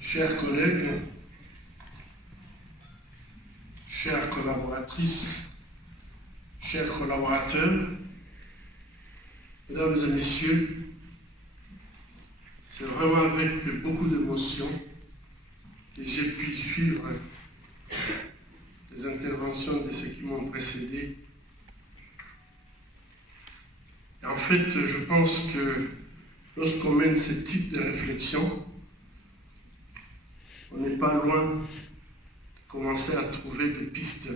Chers collègues, chères collaboratrices, chers collaborateurs, mesdames et messieurs, c'est vraiment avec beaucoup d'émotion que j'ai pu suivre les interventions de ceux qui m'ont précédé. Et en fait, je pense que lorsqu'on mène ce type de réflexion, on n'est pas loin de commencer à trouver des pistes,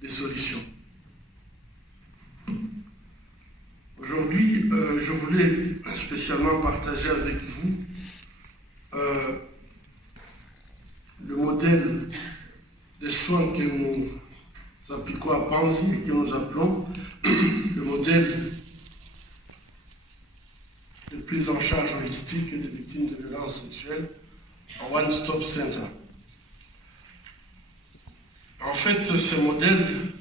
des solutions. Aujourd'hui, je voulais spécialement partager avec vous le modèle des soins que nous appliquons à Panzi et que nous appelons le modèle de prise en charge holistique des victimes de violences sexuelles en One Stop Center. En fait, ce modèle,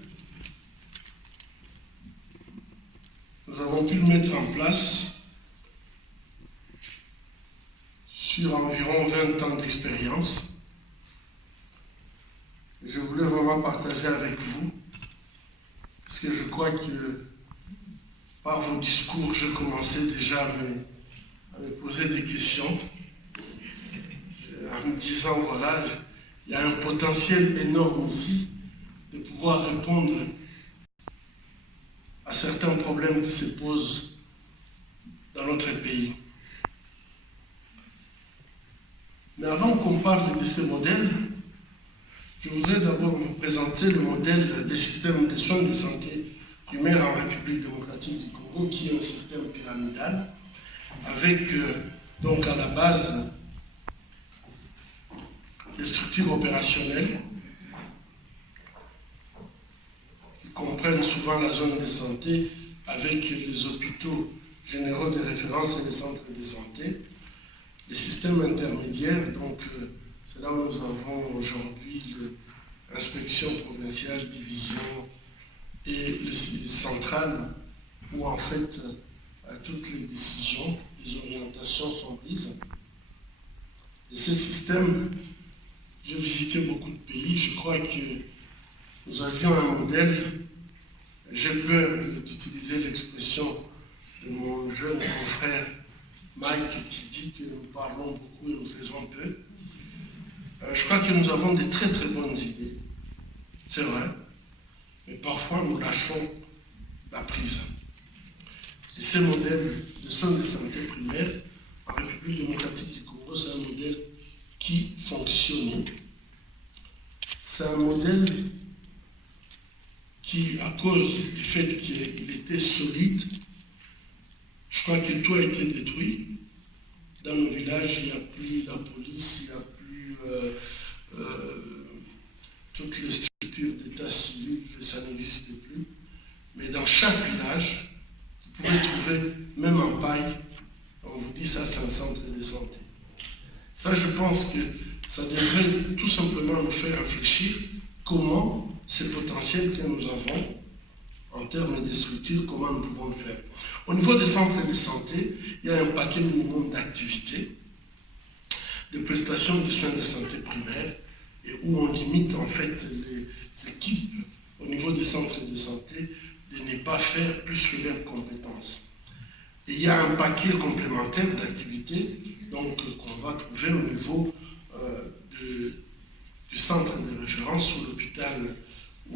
nous avons pu le mettre en place sur environ 20 ans d'expérience. Je voulais vraiment partager avec vous, parce que je crois que par vos discours, je commençais déjà à me poser des questions, en me disant, voilà, il y a un potentiel énorme ici de pouvoir répondre à certains problèmes qui se posent dans notre pays. Mais avant qu'on parle de ces modèles, je voudrais d'abord vous présenter le modèle des systèmes de soins de santé primaire en République démocratique du Congo, qui est un système pyramidal, avec donc à la base des structures opérationnelles qui comprennent souvent la zone de santé avec les hôpitaux généraux de référence et les centres de santé. Les systèmes intermédiaires, donc c'est là où nous avons aujourd'hui l'inspection provinciale, division et le central, où en fait toutes les décisions, les orientations sont prises. Et ces systèmes, j'ai visité beaucoup de pays, je crois que nous avions un modèle, j'ai peur d'utiliser l'expression de mon jeune confrère Mike qui dit que nous parlons beaucoup et nous faisons peu. Je crois que nous avons des très très bonnes idées, c'est vrai, mais parfois nous lâchons la prise. Et ces modèles de soins de santé primaire en République démocratique du Congo, c'est un modèle qui fonctionne. C'est un modèle qui, à cause du fait qu'il était solide, je crois que tout a été détruit. Dans nos villages, il n'y a plus la police, il n'y a plus toutes les structures d'état civil, ça n'existe plus. Mais dans chaque village, vous pouvez trouver, même en paille, on vous dit ça, c'est un centre de santé. Ça, je pense que ça devrait tout simplement nous faire réfléchir comment ce potentiel que nous avons en termes de structures, comment nous pouvons le faire. Au niveau des centres de santé, il y a un paquet minimum d'activités, de prestations de soins de santé primaires, et où on limite en fait les équipes au niveau des centres de santé de ne pas faire plus que leurs compétences. Et il y a un paquet complémentaire d'activités donc qu'on va trouver au niveau du centre de référence ou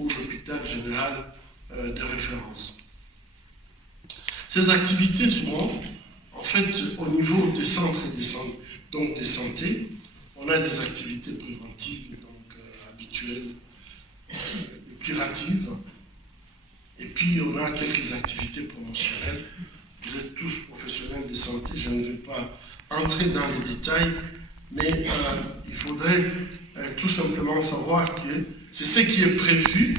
l'hôpital général de référence. Ces activités sont en fait au niveau des centres de santé, on a des activités préventives, donc habituelles, curatives, et puis on a quelques activités promotionnelles. Vous êtes tous professionnels de santé, je ne vais pas entrer dans les détails, mais il faudrait tout simplement savoir que c'est ce qui est prévu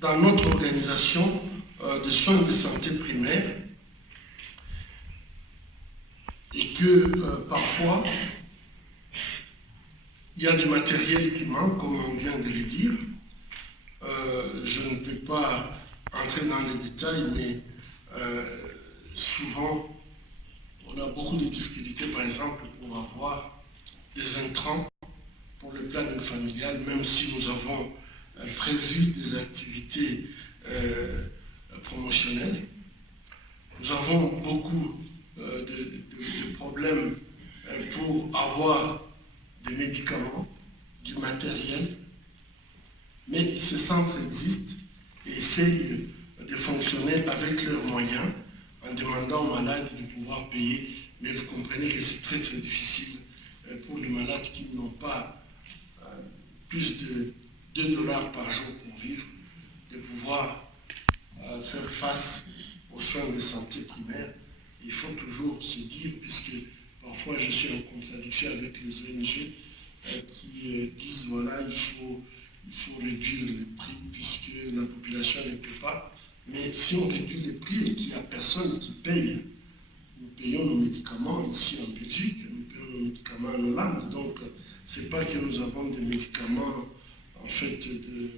dans notre organisation de soins de santé primaire et que parfois il y a du matériel qui manque, comme on vient de le dire. Je ne peux pas entrer dans les détails, mais souvent on a beaucoup de difficultés, par exemple, pour avoir des intrants pour le planning familial, même si nous avons prévu des activités promotionnelles. Nous avons beaucoup de problèmes pour avoir des médicaments, du matériel, mais ces centres existent et essayent de fonctionner avec leurs moyens en demandant aux malades de pouvoir payer, mais vous comprenez que c'est très très difficile pour les malades qui n'ont pas plus de 2 dollars par jour pour vivre, de pouvoir faire face aux soins de santé primaires. Il faut toujours se dire, puisque parfois je suis en contradiction avec les ONG qui disent voilà, il faut réduire les prix puisque la population ne peut pas. Mais si on réduit les prix et qu'il n'y a personne qui paye, nous payons nos médicaments ici en Belgique, nous payons nos médicaments en Hollande. Donc, ce n'est pas que nous avons des médicaments en fait de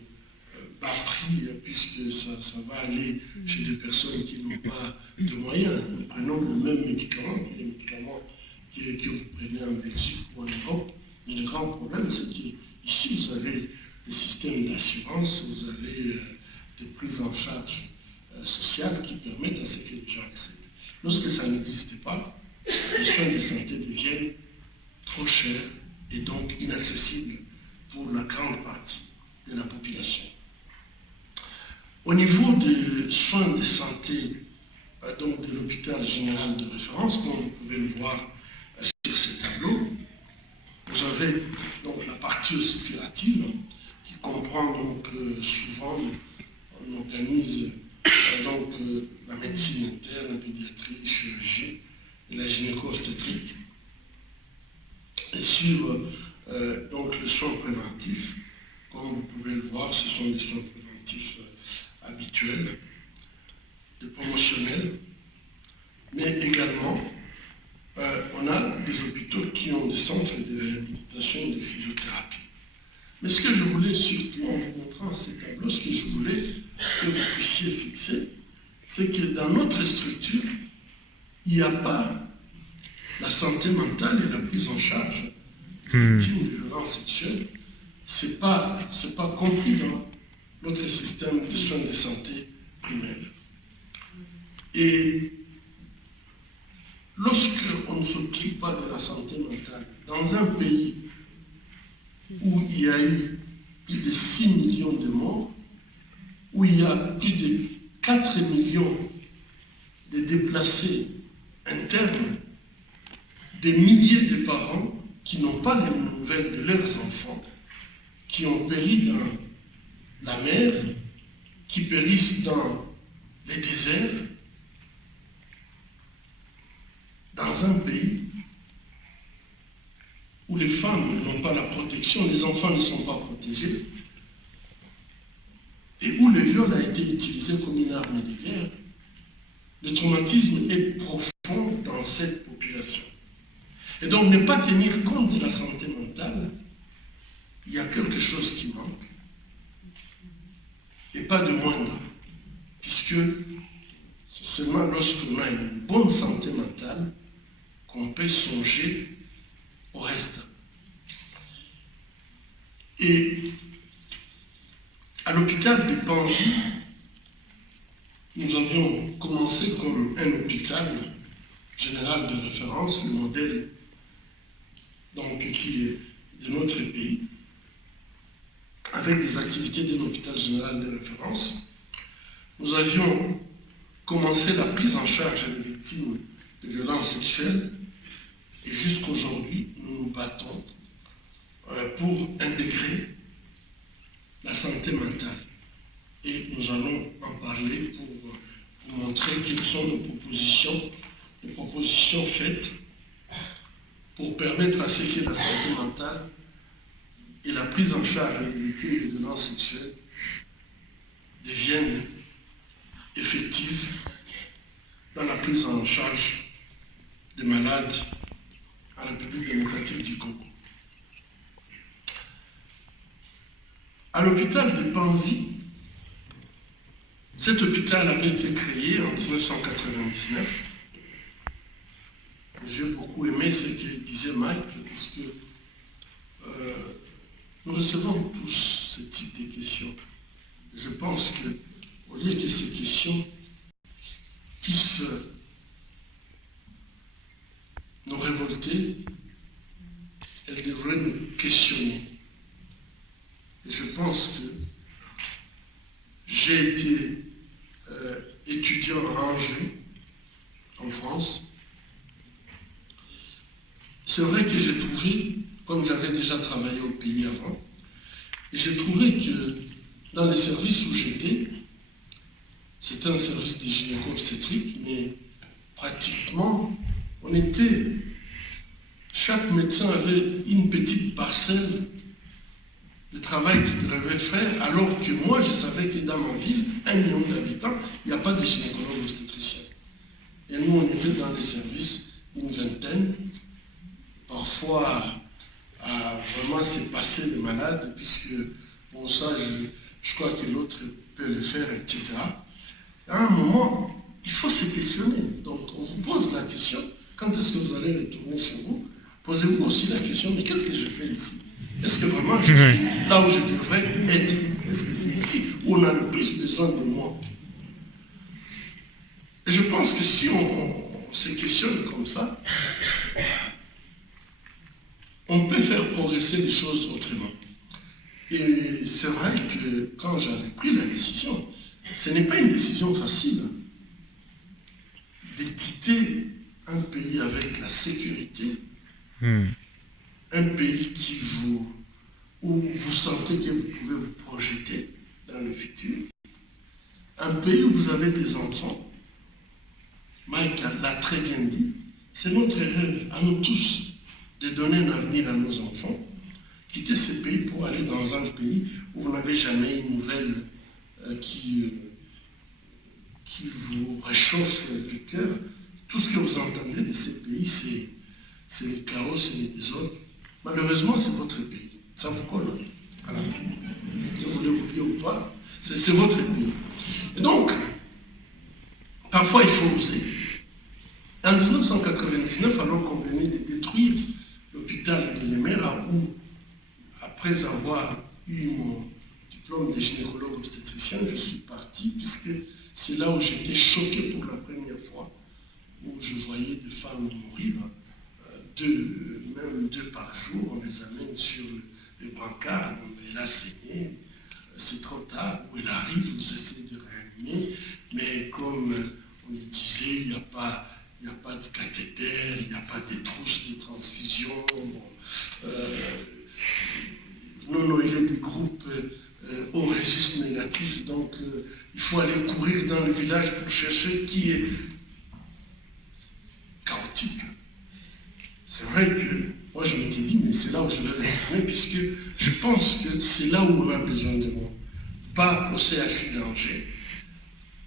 bas prix, puisque ça va aller chez des personnes qui n'ont pas de moyens. Nous prenons le même médicament que les médicaments que vous prenez en Belgique ou en Europe. Mais le grand problème, c'est qu'ici, vous avez des systèmes d'assurance, vous avez des prises en charge sociales qui permettent à ce que les gens accèdent. Lorsque ça n'existe pas, les soins de santé deviennent trop chers et donc inaccessibles pour la grande partie de la population. Au niveau des soins de santé donc de l'hôpital général de référence, comme vous pouvez le voir sur ce tableau, vous avez donc la partie hospitalative qui comprend donc souvent, on organise donc la médecine interne, la pédiatrie, la chirurgie et la gynéco-obstétrique. Et sur donc le soin préventif, comme vous pouvez le voir, ce sont des soins préventifs habituels, de promotionnels, mais également on a des hôpitaux qui ont des centres de réhabilitation et de physiothérapie. Mais ce que je voulais surtout en vous montrant ces tableaux, ce que je voulais que vous puissiez fixer, c'est que dans notre structure, il n'y a pas la santé mentale et la prise en charge des victimes de violences sexuelles. Ce n'est pas compris dans notre système de soins de santé primaire. Et lorsqu'on ne s'occupe pas de la santé mentale, dans un pays où il y a eu plus de 6 millions de morts, où il y a plus de 4 millions de déplacés internes, des milliers de parents qui n'ont pas les nouvelles de leurs enfants, qui ont péri dans la mer, qui périssent dans les déserts, dans un pays où les femmes n'ont pas la protection, les enfants ne sont pas protégés, et où le viol a été utilisé comme une arme de guerre, le traumatisme est profond dans cette population. Et donc ne pas tenir compte de la santé mentale, il y a quelque chose qui manque, et pas de moindre, puisque c'est seulement lorsqu'on a une bonne santé mentale qu'on peut songer au reste. Et à l'hôpital de Panzi, nous avions commencé comme un hôpital général de référence, le modèle donc, qui est de notre pays, avec des activités d'un hôpital général de référence. Nous avions commencé la prise en charge des victimes de violences sexuelles et jusqu'aujourd'hui, nous nous battons pour intégrer la santé mentale. Et nous allons en parler pour vous montrer quelles sont les propositions faites pour permettre à ce que la santé mentale et la prise en charge des victimes de violences sexuelles deviennent effectives dans la prise en charge des malades en République démocratique du Congo. À l'hôpital de Panzi, cet hôpital avait été créé en 1999. J'ai beaucoup aimé ce que disait Mike, parce que nous recevons tous ce type de questions. Je pense qu'au lieu que ces questions puissent nous révolter, elles devraient nous questionner. Et je pense que j'ai été étudiant à Angers, en France. C'est vrai que j'ai trouvé, comme j'avais déjà travaillé au pays avant, et j'ai trouvé que dans les services où j'étais, c'était un service de gynéco-obstétrique, mais pratiquement, chaque médecin avait une petite parcelle de travail qu'il devait faire, alors que moi, je savais que dans ma ville, 1 million d'habitants, il n'y a pas de gynécologue obstétricien. Et nous, on était dans les services, une vingtaine, parfois à vraiment se passer de malades, puisque, bon, ça, je crois que l'autre peut le faire, etc. À un moment, il faut se questionner. Donc, on vous pose la question, quand est-ce que vous allez retourner chez vous? Posez-vous aussi la question, mais qu'est-ce que je fais ici? Est-ce que vraiment je suis là où je devrais être? Est-ce que c'est ici où on a le plus besoin de moi? Et je pense que si on se questionne comme ça, on peut faire progresser les choses autrement. Et c'est vrai que quand j'avais pris la décision, ce n'est pas une décision facile de quitter un pays avec la sécurité, un pays où vous sentez que vous pouvez vous projeter dans le futur, un pays où vous avez des enfants. Mike l'a très bien dit, c'est notre rêve à nous tous de donner un avenir à nos enfants, quitter ce pays pour aller dans un pays où vous n'avez jamais une nouvelle qui vous réchauffe le cœur. Tout ce que vous entendez de ces pays, c'est le chaos, c'est les désordres. Malheureusement, c'est votre pays. Ça vous colle à la peau. Que vous l'oubliez ou pas, c'est votre pays. Et donc, parfois, il faut oser. En 1999, alors qu'on venait de détruire l'hôpital de Lemera, où, après avoir eu mon diplôme de gynécologue obstétricien, je suis parti, puisque c'est là où j'étais choqué pour la première fois, où je voyais des femmes mourir, même deux par jour, on les amène sur le brancard, elle a saigné, c'est trop tard, où elle arrive, vous essayez de réanimer, mais comme on le disait, il n'y a pas de cathéter, il n'y a pas de trousse de transfusion. Non, il y a des groupes au registre négatif, donc il faut aller courir dans le village pour chercher qui est chaotique. C'est vrai que moi je m'étais dit, mais c'est là où je vais retourner, puisque je pense que c'est là où on a besoin de moi. Pas au CHU d'Angers,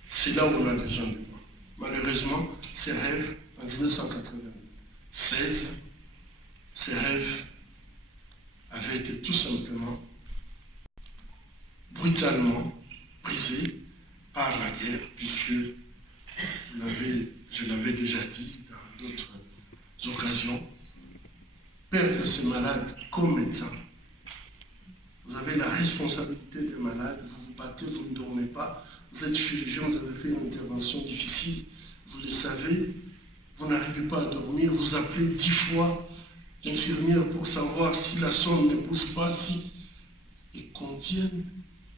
c'est là où on a besoin de moi. Malheureusement, ces rêves, en 1996, ces rêves avaient été tout simplement, brutalement brisés par la guerre, puisque je l'avais déjà dit dans d'autres occasions, perdre ces malades comme médecin. Vous avez la responsabilité des malades, vous vous battez, vous ne dormez pas, vous êtes chirurgien, vous avez fait une intervention difficile, vous le savez, vous n'arrivez pas à dormir, vous appelez 10 fois l'infirmière pour savoir si la sonde ne bouge pas, et qu'on vienne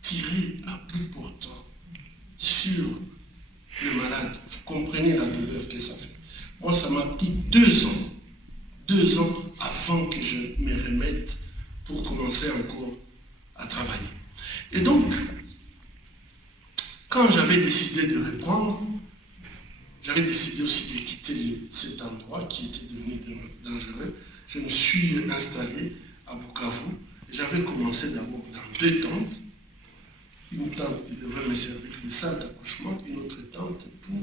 tirer à bout portant sur le malade. Vous comprenez la douleur que ça fait. Moi, ça m'a pris 2 ans. 2 ans avant que je me remette pour commencer encore à travailler. Et donc, quand j'avais décidé de reprendre, j'avais décidé aussi de quitter cet endroit qui était devenu dangereux. Je me suis installé à Bukavu. J'avais commencé d'abord dans 2 tentes. Une tente qui devrait me servir de salle d'accouchement, une autre tente pour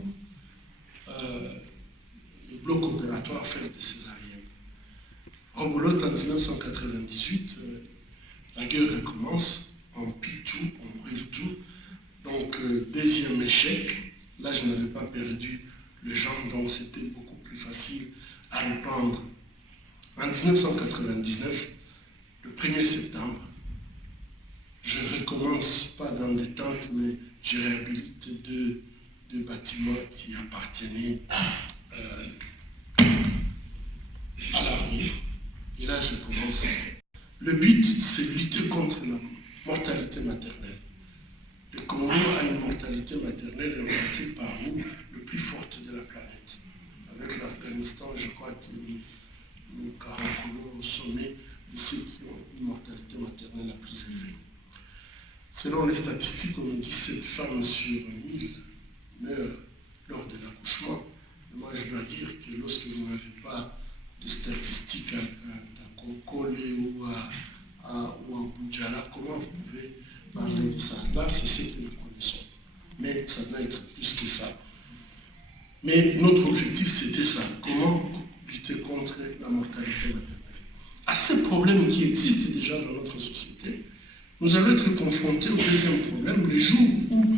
le bloc opératoire faire des césariennes. En Boulotte, en 1998, la guerre recommence, on pille tout, on brûle tout. Donc, deuxième échec, là je n'avais pas perdu le jambe, donc c'était beaucoup plus facile à répandre. En 1999, le 1er septembre, je recommence, pas dans des tentes, mais je réhabilite deux bâtiments qui appartenaient à l'armée. Et là, je commence. Le but, c'est de lutter contre la mortalité maternelle. Le Congo a une mortalité maternelle orientée par nous le plus forte de la planète. Avec l'Afghanistan, je crois que nous caracole au sommet de ceux qui ont une mortalité maternelle la plus élevée. Selon les statistiques, on nous dit 7 femmes sur 1000 meurent lors de l'accouchement. Moi, je dois dire que lorsque vous n'avez pas de statistiques à Kokole ou à Boudjala, comment vous pouvez parler de ça? Là, c'est ce que nous connaissons. Mais ça doit être plus que ça. Mais notre objectif, c'était ça. Comment lutter contre la mortalité maternelle? À ces problèmes qui existent déjà dans notre société, nous allons être confrontés au deuxième problème, les jours où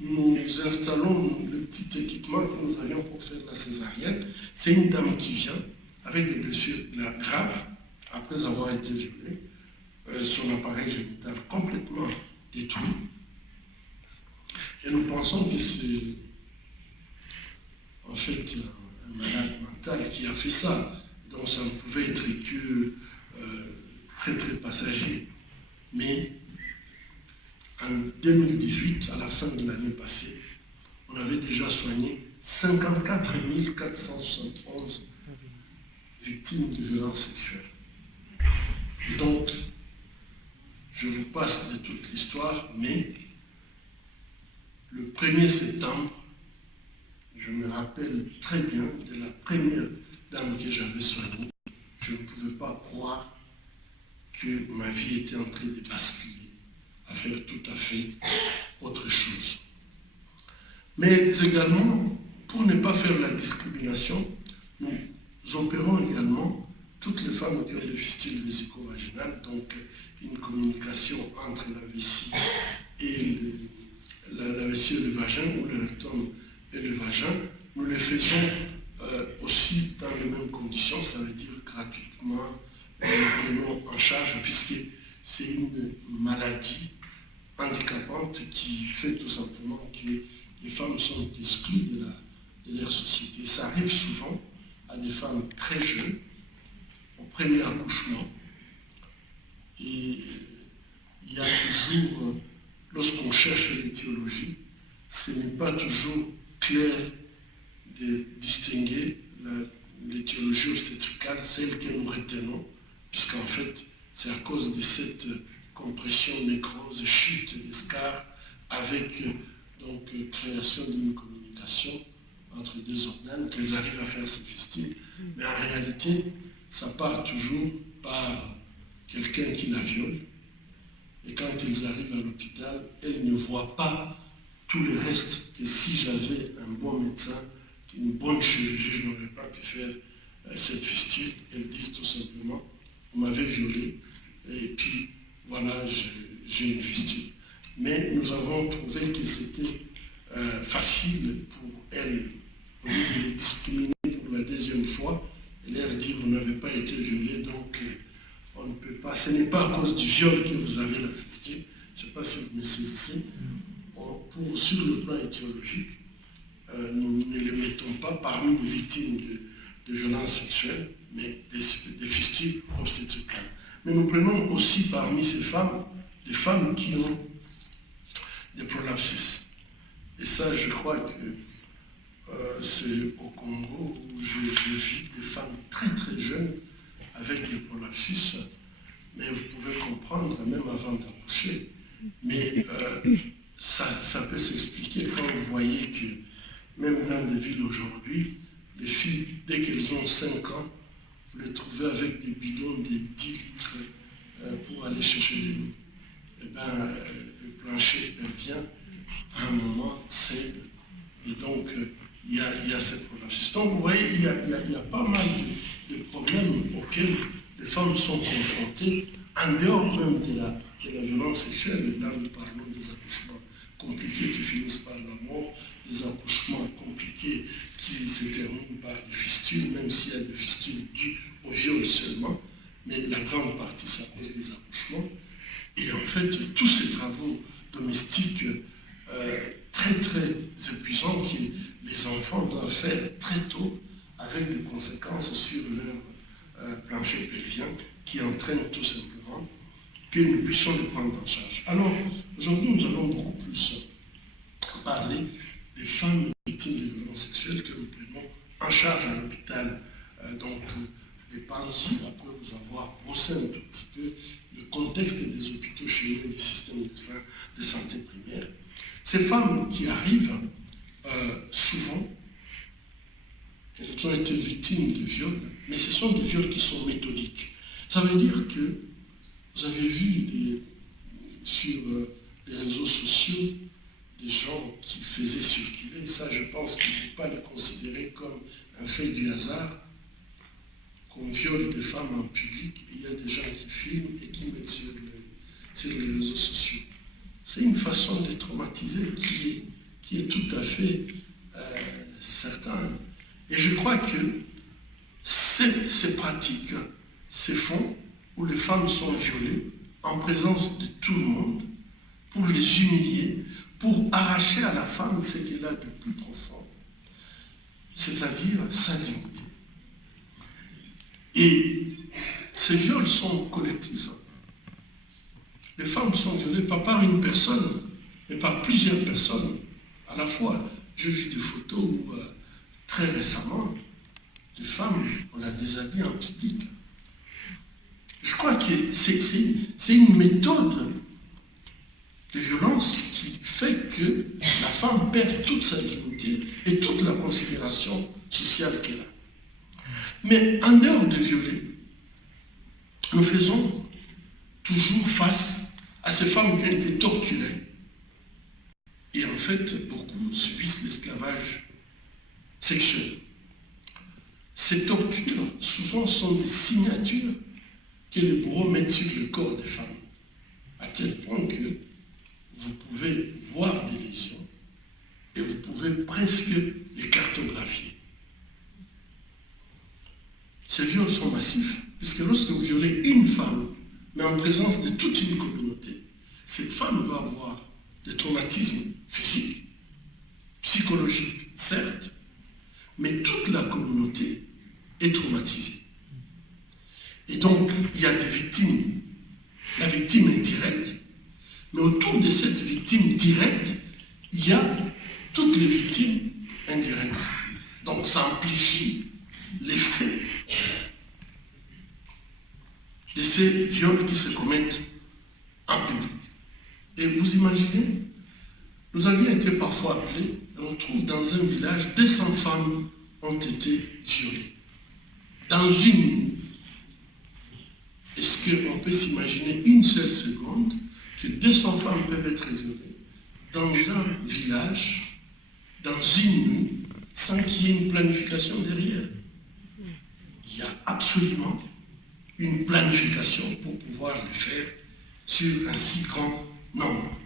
nous installons le petit équipement que nous avions pour faire la césarienne. C'est une dame qui vient avec des blessures graves, après avoir été violée, son appareil génital complètement détruit. Et nous pensons que c'est en fait un malade mental qui a fait ça. Donc ça ne pouvait être que très très passager. Mais en 2018, à la fin de l'année passée, on avait déjà soigné 54 471 victimes de violences sexuelles. Et donc, je vous passe de toute l'histoire, mais le 1er septembre, je me rappelle très bien de la première dame que j'avais soignée. Je ne pouvais pas croire que ma vie était en train de basculer, à faire tout à fait autre chose. Mais également, pour ne pas faire la discrimination, nous opérons également toutes les femmes qui ont des fistules vésico-vaginales, donc une communication entre la vessie et la vessie et le vagin, ou le rectum et le vagin. Nous les faisons aussi dans les mêmes conditions, ça veut dire gratuitement, nous les prenons en charge, puisque c'est une maladie handicapante qui fait tout simplement que les femmes sont exclues de leur société. Ça arrive souvent à des femmes très jeunes, au premier accouchement. Et il y a toujours, lorsqu'on cherche l'étiologie, ce n'est pas toujours clair de distinguer l'étiologie obstétricale, celle que nous retenons, puisqu'en fait, c'est à cause de cette compression, nécrose, chute des scars, avec donc création d'une communication entre deux organes, qu'elles arrivent à faire ces fistules. Mais en réalité, ça part toujours par quelqu'un qui la viole. Et quand ils arrivent à l'hôpital, elles ne voient pas tout le reste, que si j'avais un bon médecin, une bonne chirurgie, je n'aurais pas pu faire cette fistule. Elles disent tout simplement, vous m'avez violé, et puis voilà, j'ai une fistule. Mais nous avons trouvé que c'était facile pour elles, au lieu de les discriminer pour la deuxième fois, et leur dire, vous n'avez pas été violé, donc on ne peut pas, ce n'est pas à cause du viol que vous avez la fistule. Je ne sais pas si vous me saisissez. Sur le plan étiologique, nous ne les mettons pas parmi les victimes de violences sexuelles, mais des fistules obstétricales. Mais nous prenons aussi parmi ces femmes, des femmes qui ont des prolapsus. Et ça, je crois que c'est au Congo où j'ai vu des femmes très très jeunes avec des prolapsus, mais vous pouvez comprendre, même avant d'accoucher. Mais ça peut s'expliquer quand vous voyez que même dans des villes aujourd'hui, les filles, dès qu'elles ont 5 ans, vous les trouvez avec des bidons de 10 litres pour aller chercher de l'eau. Eh bien, le plancher, elle vient, à un moment, cède. Et donc, il y a cette prolapsus. Donc, vous voyez, il y a pas mal de problèmes auxquels les femmes sont confrontées, en dehors même de la violence sexuelle. Là, nous parlons des accouchements compliqués qui finissent par la mort, des accouchements compliqués qui se terminent par des fistules, même s'il y a des fistules dues au viol seulement. mais la grande partie, c'est à cause des accouchements. Et en fait, tous ces travaux domestiques très très épuisants que les enfants doivent faire très tôt, avec des conséquences sur leur plancher pelvien, qui entraînent tout simplement que nous puissions les prendre en charge. Alors, aujourd'hui, nous allons beaucoup plus parler des femmes victimes de violences sexuelles que nous prenons en charge à l'hôpital, des Panzi, après vous avoir brossé un tout petit peu le contexte des hôpitaux chez nous, du système de soins de santé primaire. Ces femmes qui arrivent, souvent, elles ont été victimes de viols, mais ce sont des viols qui sont méthodiques. Ça veut dire que vous avez vu sur les réseaux sociaux des gens qui faisaient circuler, et ça je pense qu'il ne faut pas le considérer comme un fait du hasard, qu'on viole des femmes en public, et il y a des gens qui filment et qui mettent sur les réseaux sociaux. C'est une façon de traumatiser qui est tout à fait certaine. Et je crois que ces pratiques, ces fonds où les femmes sont violées en présence de tout le monde, pour les humilier, pour arracher à la femme ce qu'elle a de plus profond, c'est-à-dire sa dignité. Et ces viols sont collectifs. Les femmes sont violées pas par une personne, mais par plusieurs personnes à la fois. J'ai vu des photos où, très récemment, des femmes, on la déshabille en public. Je crois que c'est une méthode de violence qui fait que la femme perd toute sa dignité et toute la considération sociale qu'elle a. Mais en dehors de violer, nous faisons toujours face à ces femmes qui ont été torturées. Et en fait, beaucoup subissent l'esclavage sexuel. Ces tortures, souvent, sont des signatures que les bourreaux mettent sur le corps des femmes, à tel point que vous pouvez voir des lésions et vous pouvez presque les cartographier. Ces viols sont massifs, puisque lorsque vous violez une femme, mais en présence de toute une communauté, cette femme va avoir des traumatismes physiques, psychologiques, certes, mais toute la communauté est traumatisée. Et donc, il y a des victimes, la victime indirecte, mais autour de cette victime directe, il y a toutes les victimes indirectes. Donc, ça amplifie l'effet de ces viols qui se commettent en public. Et vous imaginez, nous avions été parfois appelés, et on trouve dans un village, 200 femmes ont été violées. Dans une nuit. Est-ce qu'on peut s'imaginer une seule seconde que 200 femmes peuvent être violées dans un village, dans une nuit, sans qu'il y ait une planification derrière? Il y a absolument une planification pour pouvoir le faire sur un si grand nombre.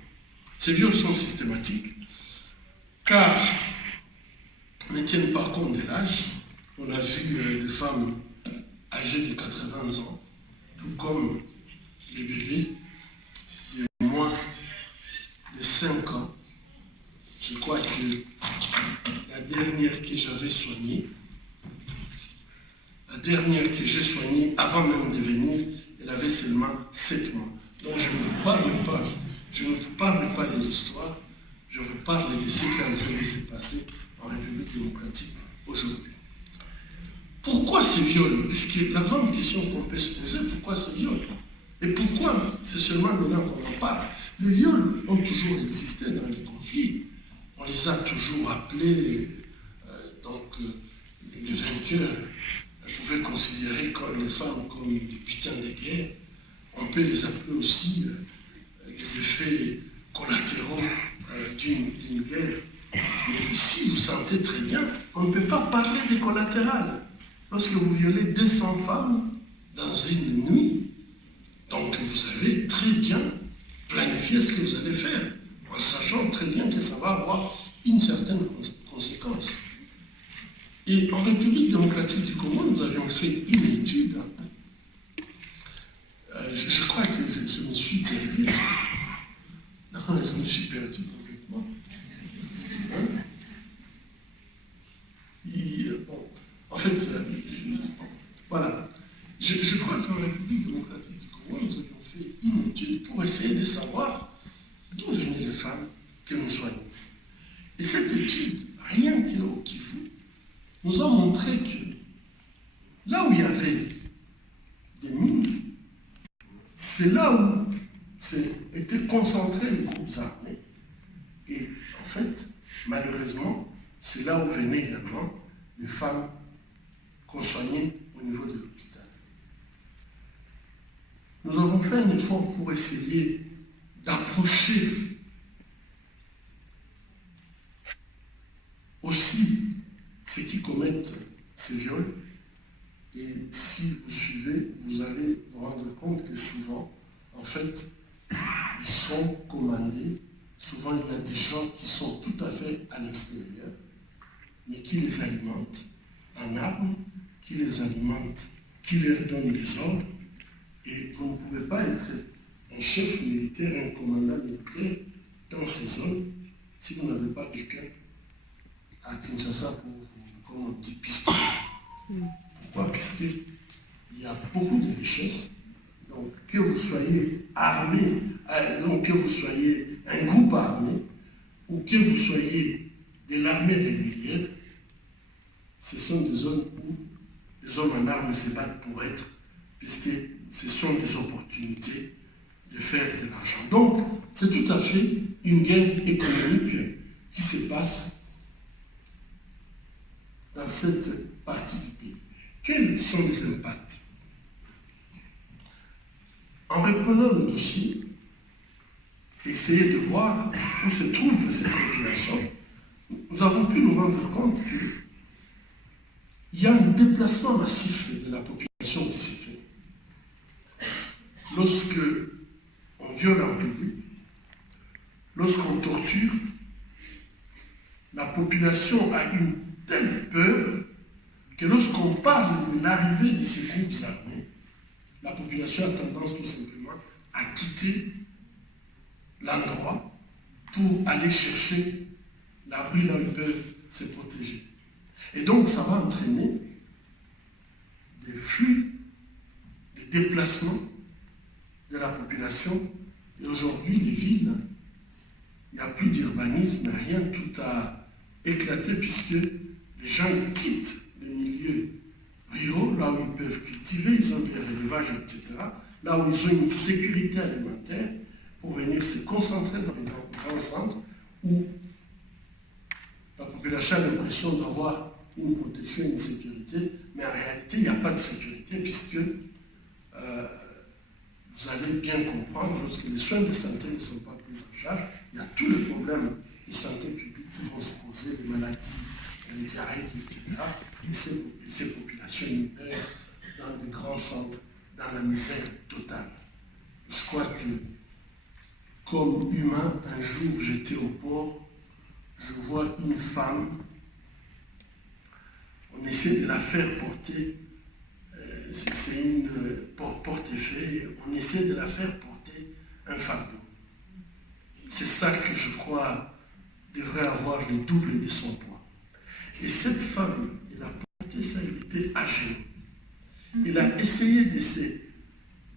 Ces viols sont systématiques, car ne tiennent pas compte de l'âge. On a vu des femmes âgées de 80 ans, tout comme les bébés de moins de 5 ans. Je crois que la dernière que j'avais soignée, avant même de venir, elle avait seulement 7 mois. Donc je ne vous parle pas de l'histoire, je vous parle de ce qui est en train de se passer en République démocratique aujourd'hui. Pourquoi ces viols? Puisque la grande question qu'on peut se poser, pourquoi ces viols? Et pourquoi c'est seulement maintenant qu'on en parle? Les viols ont toujours existé dans les conflits. On les a toujours appelés, les vainqueurs pouvaient considérer les femmes comme des putains de guerre. On peut les appeler aussi des effets collatéraux d'une guerre. Mais ici, vous sentez très bien, on ne peut pas parler des collatérales. Lorsque vous violez 200 femmes dans une nuit, donc vous avez très bien planifié ce que vous allez faire, en sachant très bien que ça va avoir une certaine conséquence. Et en République démocratique du Congo, nous avions fait une étude Je crois que je me suis perdu. Non, je me suis perdu complètement. Hein? Bon, en fait, voilà. Je crois qu'en République démocratique du Congo, nous avions fait une étude pour essayer de savoir d'où venaient les femmes que nous soignons. Et cette étude, rien qu'au Kivu, nous a montré que là où il y avait des mines, c'est là où étaient concentrés les groupes armés. Et en fait, malheureusement, c'est là où venaient également les femmes qu'on soignait au niveau de l'hôpital. Nous avons fait un effort pour essayer d'approcher aussi ceux qui commettent ces viols. Et si vous suivez, vous allez vous rendre compte que souvent, en fait, ils sont commandés. Souvent, il y a des gens qui sont tout à fait à l'extérieur, mais qui les alimentent en armes, qui les alimentent, qui leur donnent des ordres. Et vous ne pouvez pas être un chef militaire, un commandant militaire dans ces zones si vous n'avez pas quelqu'un à Kinshasa pour vous, comme on dit, pistolet. Pourquoi? Puisqu'il y a beaucoup de richesses. Donc, que vous soyez armé, donc que vous soyez un groupe armé, ou que vous soyez de l'armée régulière, ce sont des zones où les hommes en armes se battent pour être, puisque ce sont des opportunités de faire de l'argent. Donc, c'est tout à fait une guerre économique qui se passe dans cette partie du pays. Quels sont les impacts? En reprenant le dossier, essayez de voir où se trouve cette population, nous avons pu nous rendre compte qu'il y a un déplacement massif de la population qui s'est fait. Lorsque on viole en public, lorsqu'on torture, la population a une telle peur que lorsqu'on parle de l'arrivée de ces groupes armés, la population a tendance tout simplement à quitter l'endroit pour aller chercher l'abri là où ils peuvent se protéger. Et donc ça va entraîner des flux, des déplacements de la population. Et aujourd'hui, les villes, il n'y a plus d'urbanisme, rien, tout a éclaté puisque les gens ils quittent les milieux ruraux, là où ils peuvent cultiver, ils ont des élevages, etc. Là où ils ont une sécurité alimentaire pour venir se concentrer dans les grands centres où la population a l'impression d'avoir une protection, une sécurité, mais en réalité, il n'y a pas de sécurité puisque vous allez bien comprendre, lorsque les soins de santé ne sont pas pris en charge, il y a tous les problèmes de santé publique qui vont se poser, les maladies, les diarrhées, etc. Et ces populations ils meurent dans des grands centres, dans la misère totale. Je crois que, comme humain, un jour j'étais au port, je vois une femme, on essaie de la faire porter, c'est une portefeuille, on essaie de la faire porter un fardeau. C'est ça que je crois devrait avoir le double de son poids. Et cette femme, elle a porté ça, elle était âgée. Elle a essayé de se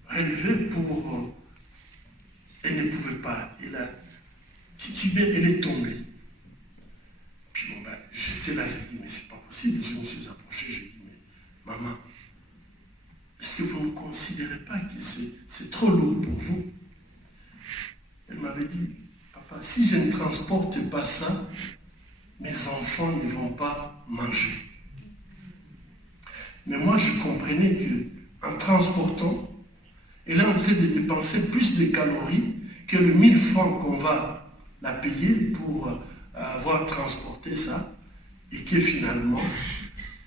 relever pour... elle ne pouvait pas. Elle a titubé, elle est tombée. Puis bon, ben, j'étais là, j'ai dit, mais c'est pas possible. Je me suis approché, j'ai dit, mais maman, est-ce que vous ne considérez pas que c'est trop lourd pour vous? Elle m'avait dit, papa, si je ne transporte pas ça, mes enfants ne vont pas manger. Mais moi, je comprenais qu'en transportant, elle est en train de dépenser plus de calories que le 1000 francs qu'on va la payer pour avoir transporté ça, et que finalement,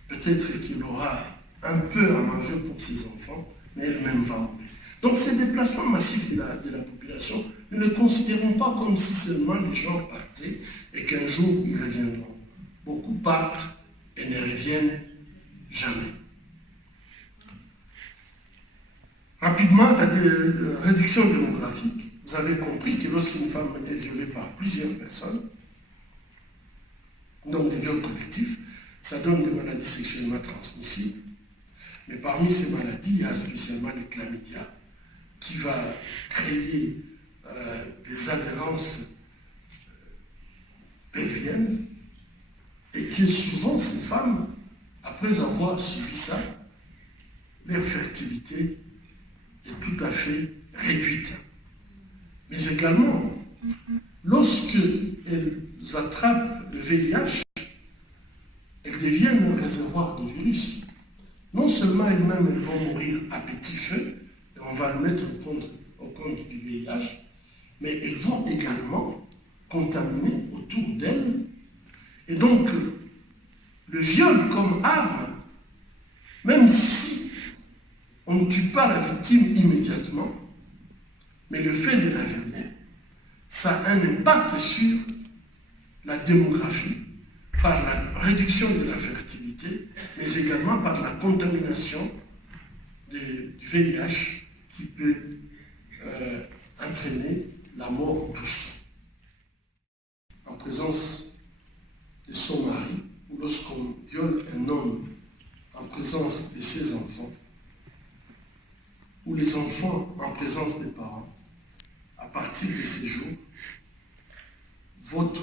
peut-être qu'il aura un peu à manger pour ses enfants, mais elle-même va mourir. Donc ces déplacements massifs de la population, ne le considérons pas comme si seulement les gens partaient et qu'un jour ils reviendront. Beaucoup partent et ne reviennent jamais. Rapidement, réduction démographique, vous avez compris que lorsqu'une femme est violée par plusieurs personnes, donc des viols collectifs, ça donne des maladies sexuellement transmissibles. Mais parmi ces maladies, il y a spécialement les chlamydia, qui va créer des adhérences pelviennes, et que souvent ces femmes, après avoir subi ça, leur fertilité est tout à fait réduite. Mais également, lorsque elles attrapent le VIH, elles deviennent un réservoir de virus. Non seulement elles-mêmes, elles vont mourir à petit feu, et on va le mettre au compte du VIH, mais elles vont également contaminer autour d'elles. Et donc, le viol comme arme, même si on ne tue pas la victime immédiatement, mais le fait de la violer, ça a un impact sur la démographie, par la réduction de la fertilité, mais également par la contamination du VIH qui peut entraîner la mort douce. En présence de son mari, ou lorsqu'on viole un homme en présence de ses enfants, ou les enfants en présence des parents, à partir de ces jours, votre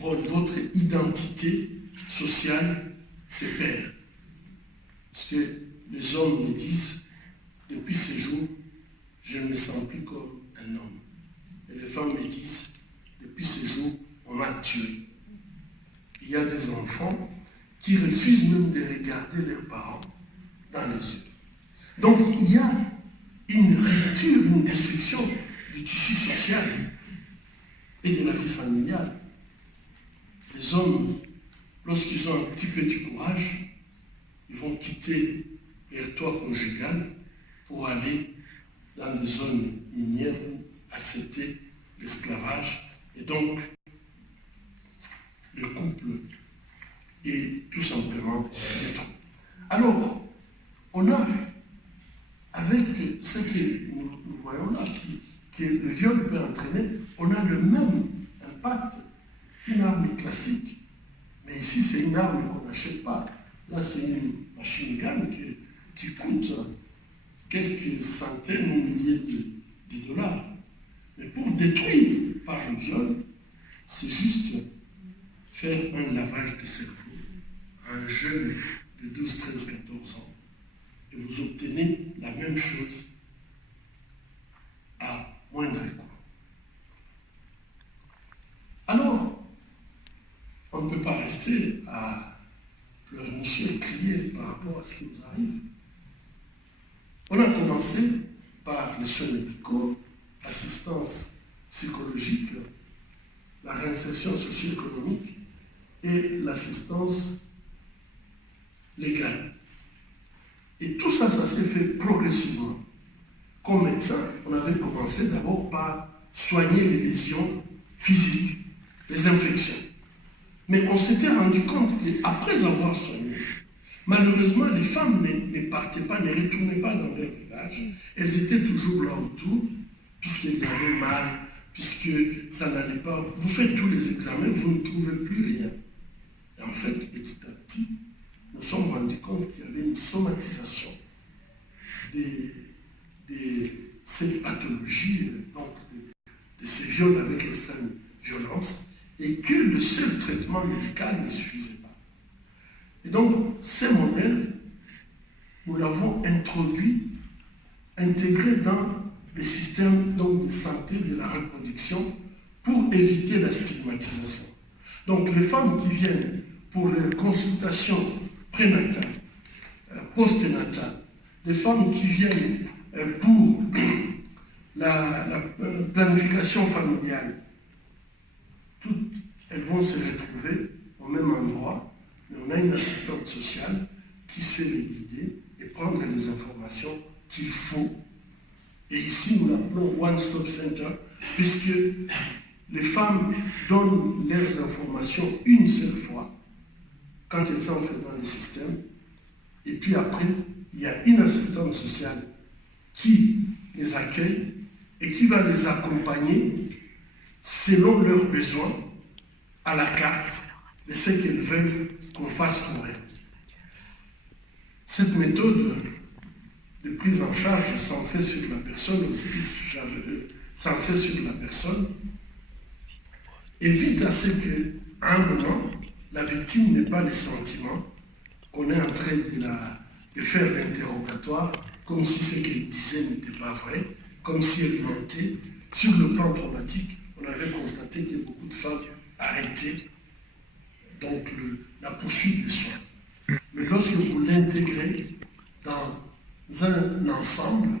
rôle, votre identité sociale se perd. Parce que les hommes me disent, depuis ces jours, je ne me sens plus comme un homme. Et les femmes me disent, depuis ces jours, on m'a tué. Il y a des enfants qui refusent même de regarder leurs parents dans les yeux. Donc il y a une rupture, une destruction du tissu social et de la vie familiale. Les hommes, lorsqu'ils ont un petit peu du courage, ils vont quitter leur toit conjugal pour aller dans des zones minières ou accepter l'esclavage. Et donc, le couple est tout simplement détruit. Alors, on a, avec ce que nous voyons là, que le viol peut entraîner, on a le même impact qu'une arme classique. Mais ici, c'est une arme qu'on n'achète pas. Là, c'est une machine gun qui coûte quelques centaines ou milliers de dollars. Mais pour détruire par le viol, c'est juste faire un lavage de cerveau à un jeune de 12, 13, 14 ans. Et vous obtenez la même chose à moindre coût. Alors, on ne peut pas rester à pleurnicher et crier par rapport à ce qui nous arrive. On a commencé par les soins médicaux, l'assistance psychologique, la réinsertion socio-économique et l'assistance légale. Et tout ça, ça s'est fait progressivement. Comme médecin, on avait commencé d'abord par soigner les lésions physiques, les infections. Mais on s'était rendu compte qu'après avoir soigné, malheureusement, les femmes ne partaient pas, ne retournaient pas dans leur village. Elles étaient toujours là autour, puisqu'elles avaient mal, puisque ça n'allait pas. Vous faites tous les examens, vous ne trouvez plus rien. Et en fait, petit à petit, nous nous sommes rendus compte qu'il y avait une somatisation de ces pathologies, donc de ces viols avec extrême violence, et que le seul traitement médical ne suffisait pas. Et donc, ces modèles, nous l'avons introduit, intégré dans les systèmes donc, de santé de la reproduction pour éviter la stigmatisation. Donc, les femmes qui viennent pour les consultations prénatales, postnatales, les femmes qui viennent pour la planification familiale, toutes elles vont se retrouver au même endroit, mais on a une assistante sociale qui sait les guider et prendre les informations qu'il faut. Et ici, nous l'appelons One Stop Center, puisque les femmes donnent leurs informations une seule fois, quand elles entrent dans le système, et puis après, il y a une assistante sociale qui les accueille et qui va les accompagner selon leurs besoins à la carte de ce qu'elles veulent qu'on fasse pour elles. Cette méthode de prise en charge centrée sur la personne, centrée sur la personne, évite à ce qu'à un moment, la victime n'ait pas le sentiment qu'on est en train de faire l'interrogatoire comme si ce qu'elle disait n'était pas vrai, comme si elle mentait. Sur le plan traumatique, on avait constaté qu'il y a beaucoup de femmes arrêtées, donc la poursuite des soins. Mais lorsque vous l'intégrez dans un ensemble,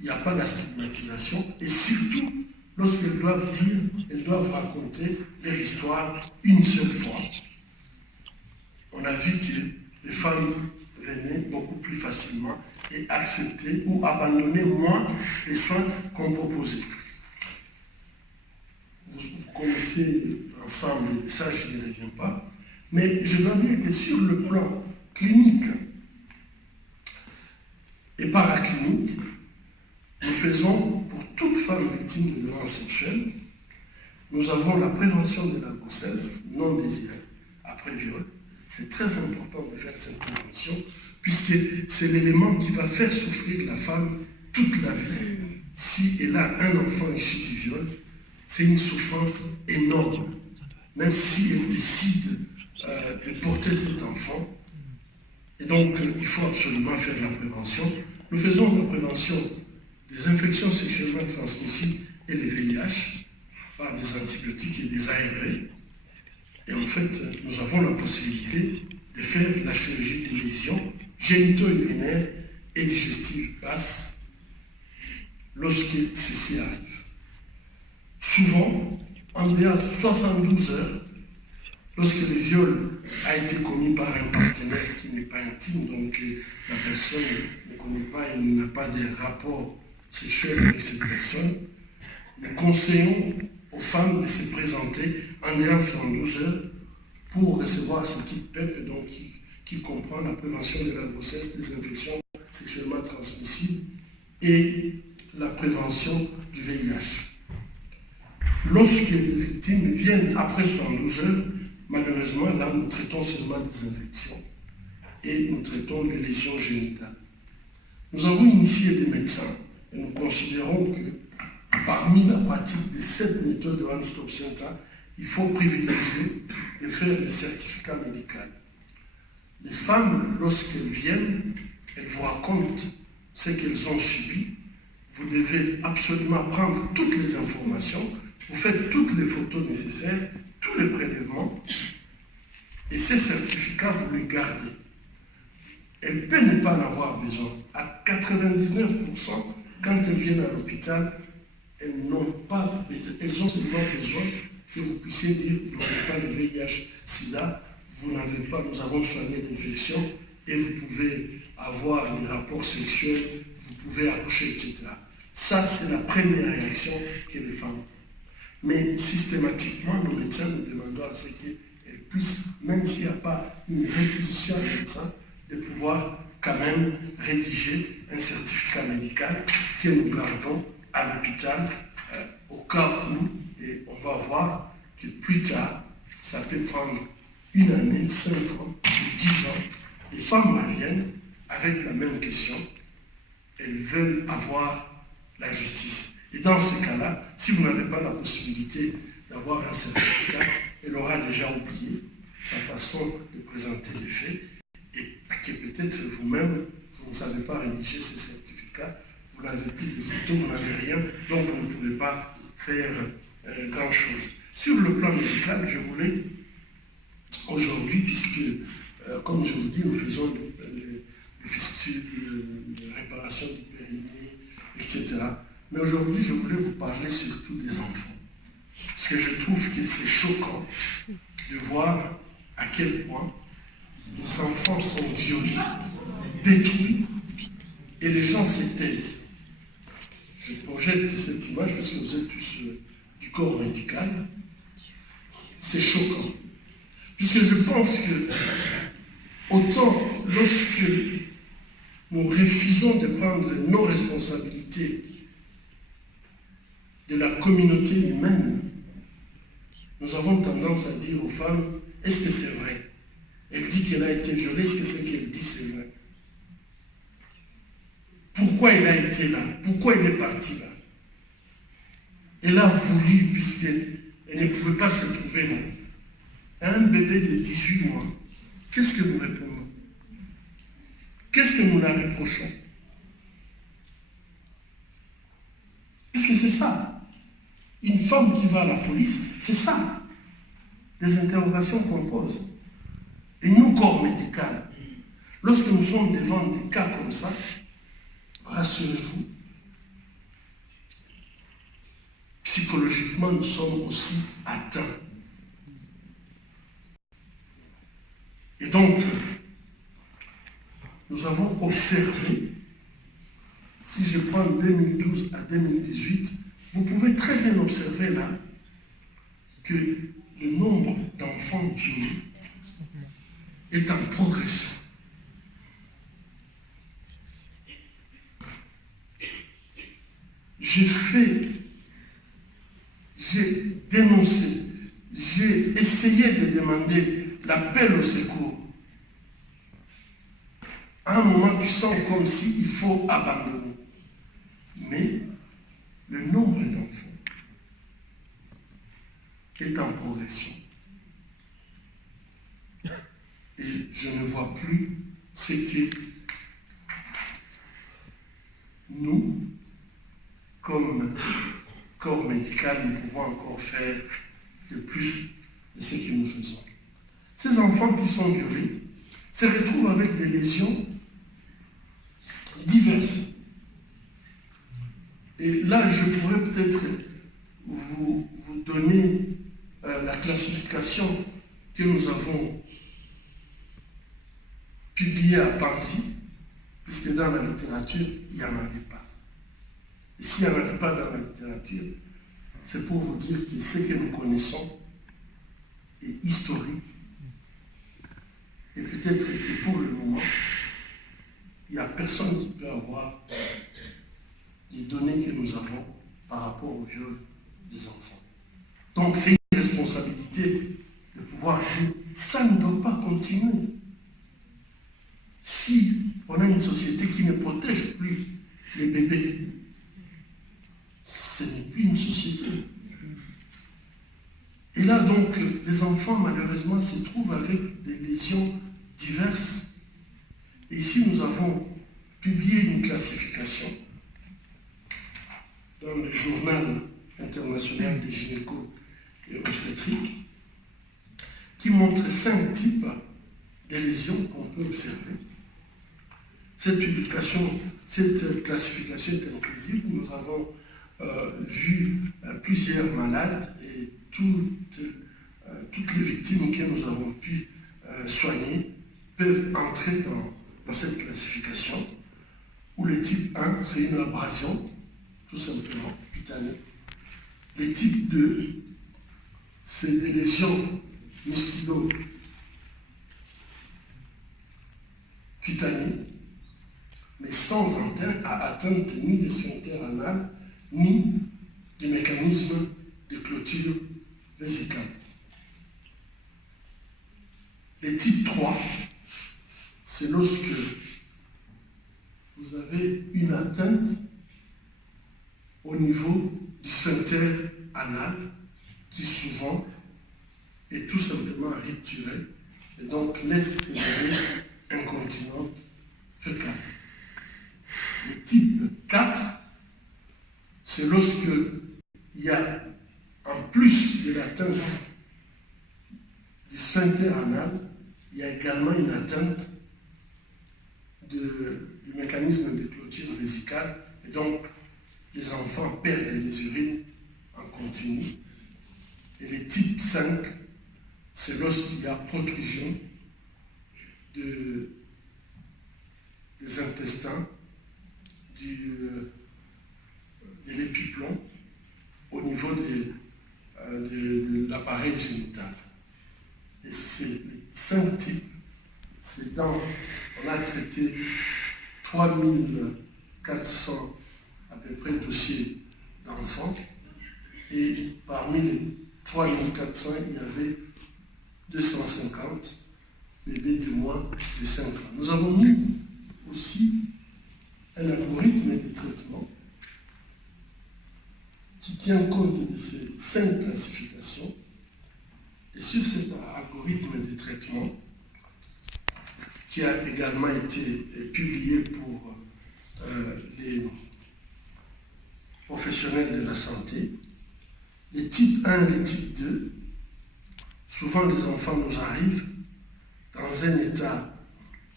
il n'y a pas la stigmatisation, et surtout, lorsqu'elles doivent dire, elles doivent raconter leur histoire une seule fois. On a vu que les femmes venaient beaucoup plus facilement et acceptaient ou abandonnaient moins les soins qu'on proposait. Vous connaissez ensemble, ça je ne reviens pas, mais je dois dire que sur le plan clinique et paraclinique, nous faisons pour toute femme victime de violences sexuelles, nous avons la prévention de la grossesse non désirée après viol. C'est très important de faire cette prévention, puisque c'est l'élément qui va faire souffrir la femme toute la vie. Si elle a un enfant issu du viol, c'est une souffrance énorme. Même si elle décide de porter cet enfant. Et donc, il faut absolument faire la prévention. Nous faisons la prévention des infections sexuellement transmissibles et les VIH par des antibiotiques et des ARV. Et en fait, nous avons la possibilité de faire la chirurgie des lésions génito-urinaires et digestives basses lorsque ceci arrive. Souvent, en dehors de 72 heures, lorsque le viol a été commis par un partenaire qui n'est pas intime, donc la personne ne connaît pas et n'a pas de rapport sexuel avec cette personne, nous conseillons aux femmes de se présenter en dehors de 72 heures pour recevoir ce kit PEP, donc qui comprend la prévention de la grossesse, des infections sexuellement transmissibles et la prévention du VIH. Lorsque les victimes viennent après 72 heures, malheureusement, là, nous traitons seulement des infections et nous traitons les lésions génitales. Nous avons initié des médecins et nous considérons que parmi la pratique de cette méthode de One Stop Center, il faut privilégier de faire le certificat médical. Les femmes, lorsqu'elles viennent, elles vous racontent ce qu'elles ont subi. Vous devez absolument prendre toutes les informations, vous faites toutes les photos nécessaires, tous les prélèvements, et ces certificats, vous les gardez. Elles peuvent ne pas en avoir besoin. À 99%, quand elles viennent à l'hôpital, elles n'ont pas besoin, elles ont seulement besoin que vous puissiez dire, vous n'avez pas le VIH-Sida, vous n'avez pas, nous avons soigné l'infection, et vous pouvez avoir des rapports sexuels, vous pouvez accoucher, etc. Ça, c'est la première réaction que les femmes ont. Mais systématiquement, nos médecins nous demandent à ce qu'elles puissent, même s'il n'y a pas une réquisition de médecin, de pouvoir quand même rédiger un certificat médical que nous gardons à l'hôpital au cas où, et on va voir que plus tard, ça peut prendre 1 année, 5 ans, 10 ans, les femmes reviennent avec la même question, elles veulent avoir la justice. Et dans ce cas-là, si vous n'avez pas la possibilité d'avoir un certificat, elle aura déjà oublié sa façon de présenter les faits et que peut-être vous-même, vous ne savez pas rédiger ces certificats, vous n'avez plus de photos, vous n'avez rien, donc vous ne pouvez pas faire grand-chose. Sur le plan médical, je voulais aujourd'hui, puisque, comme je vous dis, nous faisons les fistules, les réparations du périnée, etc. Mais aujourd'hui, je voulais vous parler surtout des enfants. Parce que je trouve que c'est choquant de voir à quel point les enfants sont violés, détruits, et les gens se taisent. Je projette cette image parce que vous êtes tous du corps médical. C'est choquant. Puisque je pense que, autant lorsque nous refusons de prendre nos responsabilités de la communauté humaine, nous avons tendance à dire aux femmes, est-ce que c'est vrai? Elle dit qu'elle a été violée, est-ce que ce qu'elle dit c'est vrai? Pourquoi elle a été là? Pourquoi elle est partie là? Elle a voulu, puisqu'elle ne pouvait pas se trouver là. Un bébé de 18 mois, qu'est-ce que nous répondons? Qu'est-ce que nous la reprochons? Parce que c'est ça. Une femme qui va à la police, c'est ça. Les interrogations qu'on pose. Et nous, corps médical, lorsque nous sommes devant des cas comme ça, rassurez-vous, psychologiquement, nous sommes aussi atteints. Et donc, nous avons observé, si je prends 2012 à 2018, vous pouvez très bien observer là que le nombre d'enfants violés est en progression. J'ai dénoncé, j'ai essayé de demander l'appel au secours. À un moment, tu sens comme s'il faut abandonner. Mais le nombre d'enfants est en progression. Et je ne vois plus ce que nous, comme corps médical, nous pouvons encore faire de plus de ce que nous faisons. Ces enfants qui sont violés se retrouvent avec des lésions diverses. Et là, je pourrais peut-être vous donner la classification que nous avons publiée à Paris, puisque dans la littérature, il n'y en avait pas. Et s'il n'y en avait pas dans la littérature, c'est pour vous dire que ce que nous connaissons est historique. Et peut-être que pour le moment, il n'y a personne qui peut avoir les données que nous avons par rapport au viol des enfants. Donc c'est une responsabilité de pouvoir dire, ça ne doit pas continuer. Si on a une société qui ne protège plus les bébés, ce n'est plus une société. Et là donc, les enfants malheureusement se trouvent avec des lésions diverses. Et ici nous avons publié une classification dans le journal international des gynéco et obstétriques qui montre 5 types de lésions qu'on peut observer. Cette classification est inclusive. Nous avons vu plusieurs malades et toutes les victimes que nous avons pu soigner peuvent entrer dans cette classification, où le type 1, c'est une abrasion, tout simplement, cutanée. Le type 2, c'est des lésions musculo-cutanées, mais sans atteinte ni des sphincters anal, ni du mécanisme de clôture vésicale. Le type 3, c'est lorsque vous avez une atteinte au niveau du sphincter anal qui souvent est tout simplement rupturé et donc laisse s'élever incontinente fécale. Le type 4, c'est lorsque il y a, en plus de l'atteinte du sphincter anal, il y a également une atteinte du mécanisme de clôture vésicale, et donc les enfants perdent les urines en continu. Et le type 5, c'est lorsqu'il y a protrusion des intestins, de l'épiplomb au niveau de l'appareil génital. Et c'est les 5 types. On a traité 3400 à peu près dossiers d'enfants Et parmi les 3400, il y avait 250 bébés de moins de 5 ans. Nous avons mis aussi un algorithme de traitement qui tient compte de ces 5 classifications. Et sur cet algorithme de traitement, qui a également été publié pour les professionnels de la santé, les types 1 et les types 2, souvent les enfants nous arrivent dans un état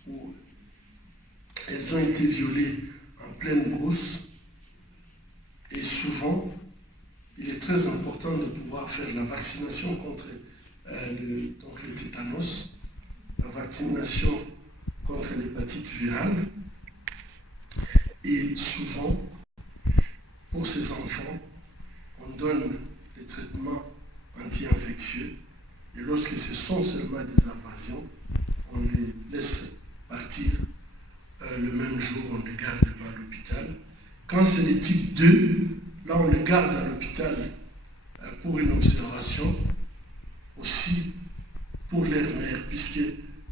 où elles ont été violées en pleine brousse, et souvent il est très important de pouvoir faire la vaccination contre le tétanos, la vaccination contre l'hépatite virale, et souvent pour ces enfants on donne les traitements anti-infectieux, et lorsque ce sont seulement des abrasions, on les laisse partir le même jour, on ne les garde pas à l'hôpital. Quand c'est les types 2, là on les garde à l'hôpital pour une observation, aussi pour leur mère, puisque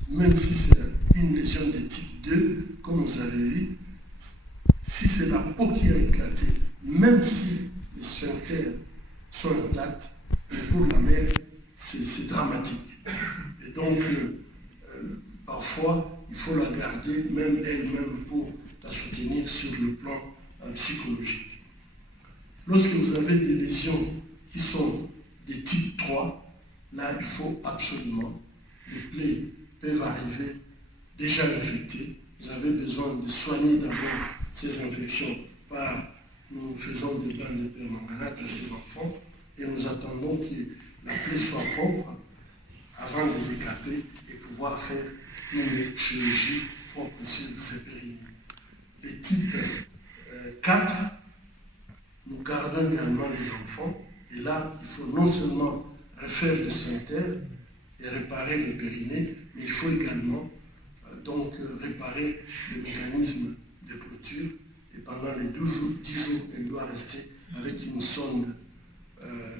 même si c'est une lésion de type 2, comme vous avez vu, si c'est la peau qui a éclaté, même si les sphincters sont intacts, pour la mère, c'est dramatique. Et donc, parfois, il faut la garder, même elle-même, pour la soutenir sur le plan psychologique. Lorsque vous avez des lésions qui sont des types 3, là, il faut absolument, les plaies peuvent arriver déjà infectées. Vous avez besoin de soigner d'abord ces infections nous faisons des bains de permanganate à ces enfants et nous attendons que la plaie soit propre avant de décaper et pouvoir faire une chirurgie propre sur ces périnées. Les types 4, nous gardons également les enfants, et là, il faut non seulement refaire les sphincters et réparer les périnées, mais il faut également réparer le mécanisme de clôture, et pendant les 10 jours, elle doit rester avec une sonde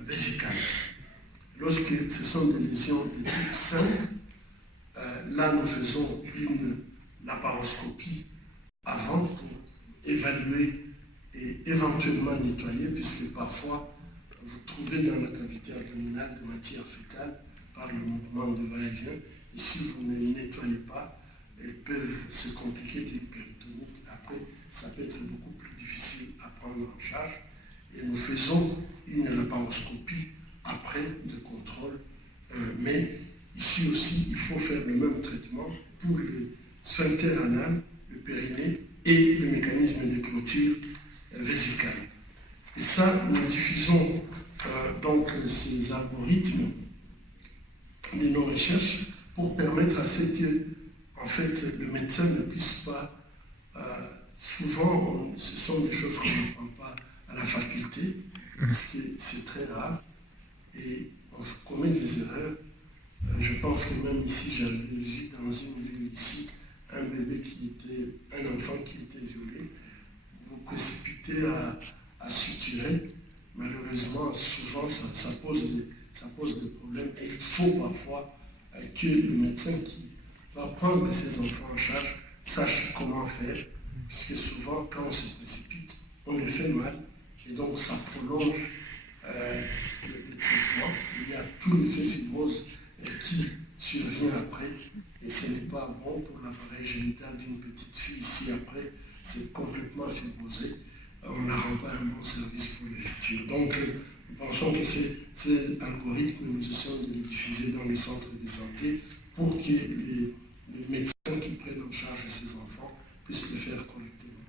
vésicale. Lorsque ce sont des lésions de type 5, là nous faisons une laparoscopie avant pour évaluer et éventuellement nettoyer, puisque parfois vous trouvez dans la cavité abdominale de matière fécale par le mouvement de va-et-vient, et si vous ne les nettoyez pas, elles peuvent se compliquer d'une péritonite. Après, ça peut être beaucoup plus difficile à prendre en charge, et nous faisons une laparoscopie après le contrôle, mais ici aussi, il faut faire le même traitement pour le sphincter anal, le périnée et le mécanisme de clôture vésicale. Et ça, nous diffusons donc ces algorithmes de nos recherches pour permettre à ce que, en fait, le médecin ne puisse pas, souvent, ce sont des choses qu'on n'apprend pas à la faculté, parce que c'est très rare, et on commet des erreurs. Je pense que même ici, j'avais vu dans une ville ici, un bébé un enfant qui était violé. Vous précipitez à suturer. Malheureusement, souvent, ça pose des problèmes. Et il faut parfois que le médecin qui va prendre ces enfants en charge sache comment faire. Puisque souvent, quand on se précipite, on les fait mal. Et donc, ça prolonge le traitement. Il y a tout l'effet fibrose qui survient après, et ce n'est pas bon pour l'appareil génital d'une petite fille. Si après c'est complètement fibrosé, on ne rend pas un bon service pour le futur. Donc nous pensons que ces algorithmes, nous essayons de les diffuser dans les centres de santé pour que les médecins qui prennent en charge ces enfants puissent le faire correctement.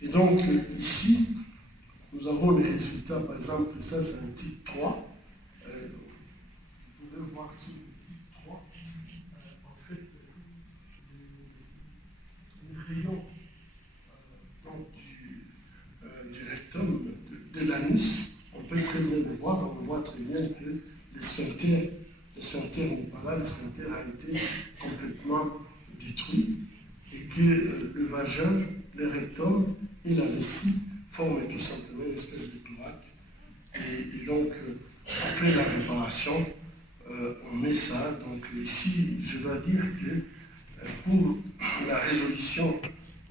Et donc ici, nous avons les résultats, par exemple, ça c'est un type 3. Vous pouvez voir sur le type 3, en fait, les rayons du rectum, de l'anus, on peut très bien le voir, on voit très bien que le sphincter n'est pas là, le sphincter a été complètement détruit, et que le vagin, le rectum et la vessie forment tout simplement une espèce de cloaque Et donc, après la réparation, on met ça. Donc ici, je dois dire que pour la résolution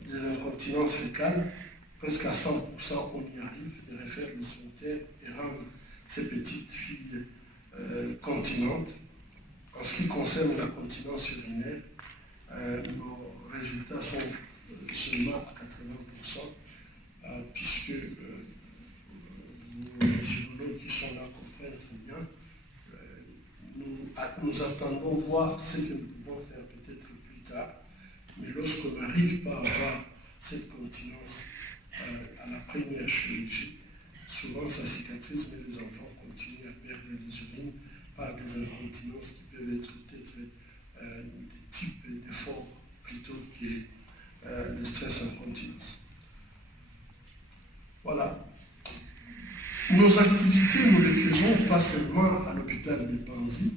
des incontinences fécales, presque à 100%, on y arrive, de refaire le sanitaire et rendre ces petites filles continentes. En ce qui concerne la continence urinaire, nos résultats sont seulement à 80%, puisque les gynécologues qui sont là comprennent très bien. Nous attendons voir ce que nous pouvons faire peut-être plus tard, mais lorsqu'on n'arrive pas à avoir cette continence à la première chirurgie, souvent ça cicatrise, mais les enfants continuent à perdre les urines par des incontinences qui peuvent être peut-être des types d'efforts plutôt que de stress incontinence. Voilà. Nos activités, nous les faisons pas seulement à l'hôpital de Panzi.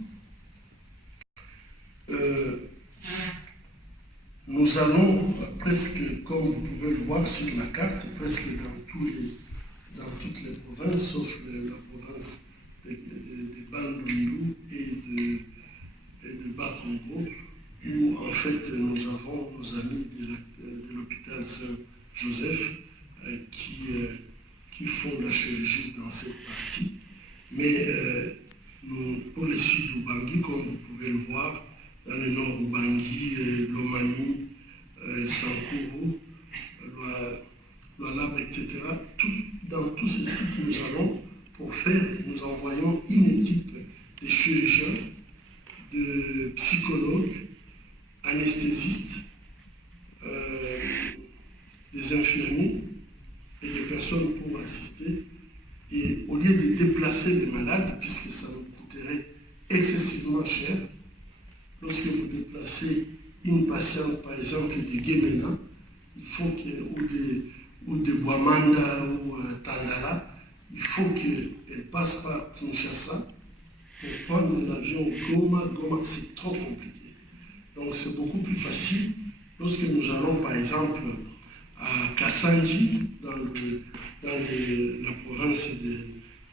Nous allons presque, comme vous pouvez le voir sur la carte, presque dans toutes les provinces, sauf la province de Bandundu et de Bas-Congo, où en fait nous avons nos amis de l'hôpital Saint-Joseph qui font la chirurgie dans cette partie. Mais pour le sud Ubangi, comme vous pouvez le voir, dans le nord Ubangi, Lomami, Sankuru, Lualaba, etc. Dans tous ces sites, nous allons nous envoyons une équipe de chirurgiens, de psychologues, anesthésistes, des infirmiers et des personnes pour assister. Et au lieu de déplacer les malades, puisque ça nous coûterait excessivement cher, lorsque vous déplacez une patiente, par exemple, de Guémena, il faut ou de Boamanda ou Tandala, il faut qu'elle passe par Kinshasa pour prendre l'avion Goma. Goma, c'est trop compliqué. Donc c'est beaucoup plus facile lorsque nous allons, par exemple, à Kassanji, dans la province de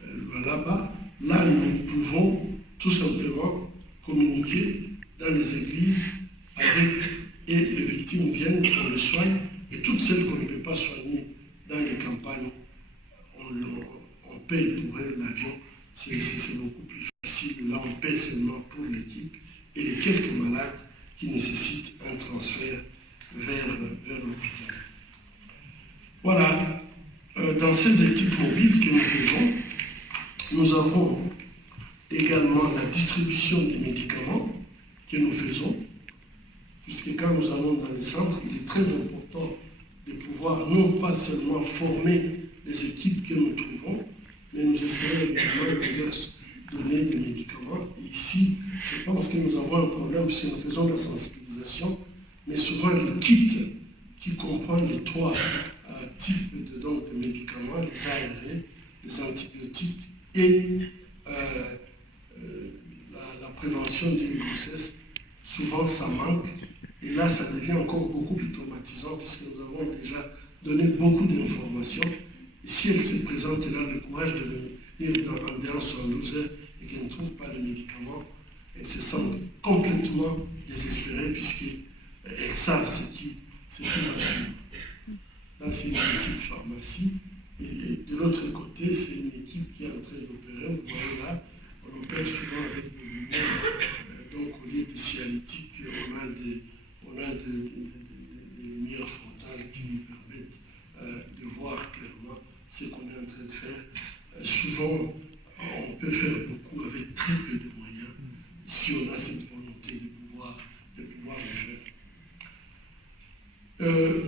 Lualaba. Là, nous pouvons tout simplement communiquer dans les églises et les victimes viennent, on les soigne, et toutes celles qu'on ne peut pas soigner dans les campagnes, on paye pour elles l'avion. C'est beaucoup plus facile. Là, on paye seulement pour l'équipe et les quelques malades qui nécessitent un transfert vers l'hôpital. Voilà. Dans ces équipes mobiles que nous faisons, nous avons également la distribution des médicaments que nous faisons, puisque quand nous allons dans les centres, il est très important de pouvoir non pas seulement former les équipes que nous trouvons, mais nous essayons également de leur donner des médicaments. Et ici, je pense que nous avons un problème puisque nous faisons de la sensibilisation, mais souvent les kits qui comprennent les trois types de médicaments, les ARV, les antibiotiques et la prévention d'une grossesse, souvent ça manque. Et là, ça devient encore beaucoup plus traumatisant puisque nous avons déjà donné beaucoup d'informations. Et si elle se présente, elle a le courage de venir en dehors 12 heures et qu'elle ne trouve pas de médicaments, elle se sent complètement désespérée puisqu'elles savent ce qui va suivre. Là, c'est une petite pharmacie. Et de l'autre côté, c'est une équipe qui est en train d'opérer. Vous voyez là, on opère souvent avec des lumières. Donc, au lieu de cialytiques, on a des lumières frontales qui nous permettent de voir clairement ce qu'on est en train de faire. Souvent, on peut faire beaucoup avec très peu de moyens, si on a cette volonté de pouvoir le faire.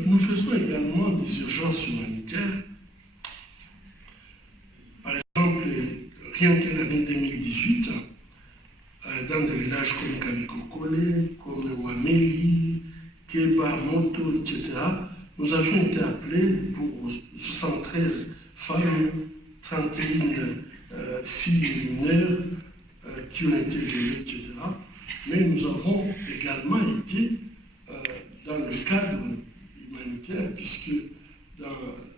Nous faisons également des urgences humanitaires. Par exemple, rien que l'année 2018, dans des villages comme Kabikokole, comme Wameli, Keba, Moto, etc., nous avions été appelés pour 73 femmes, 31 filles mineures qui ont été violées, etc. Mais nous avons également été dans le cadre humanitaire, puisque dans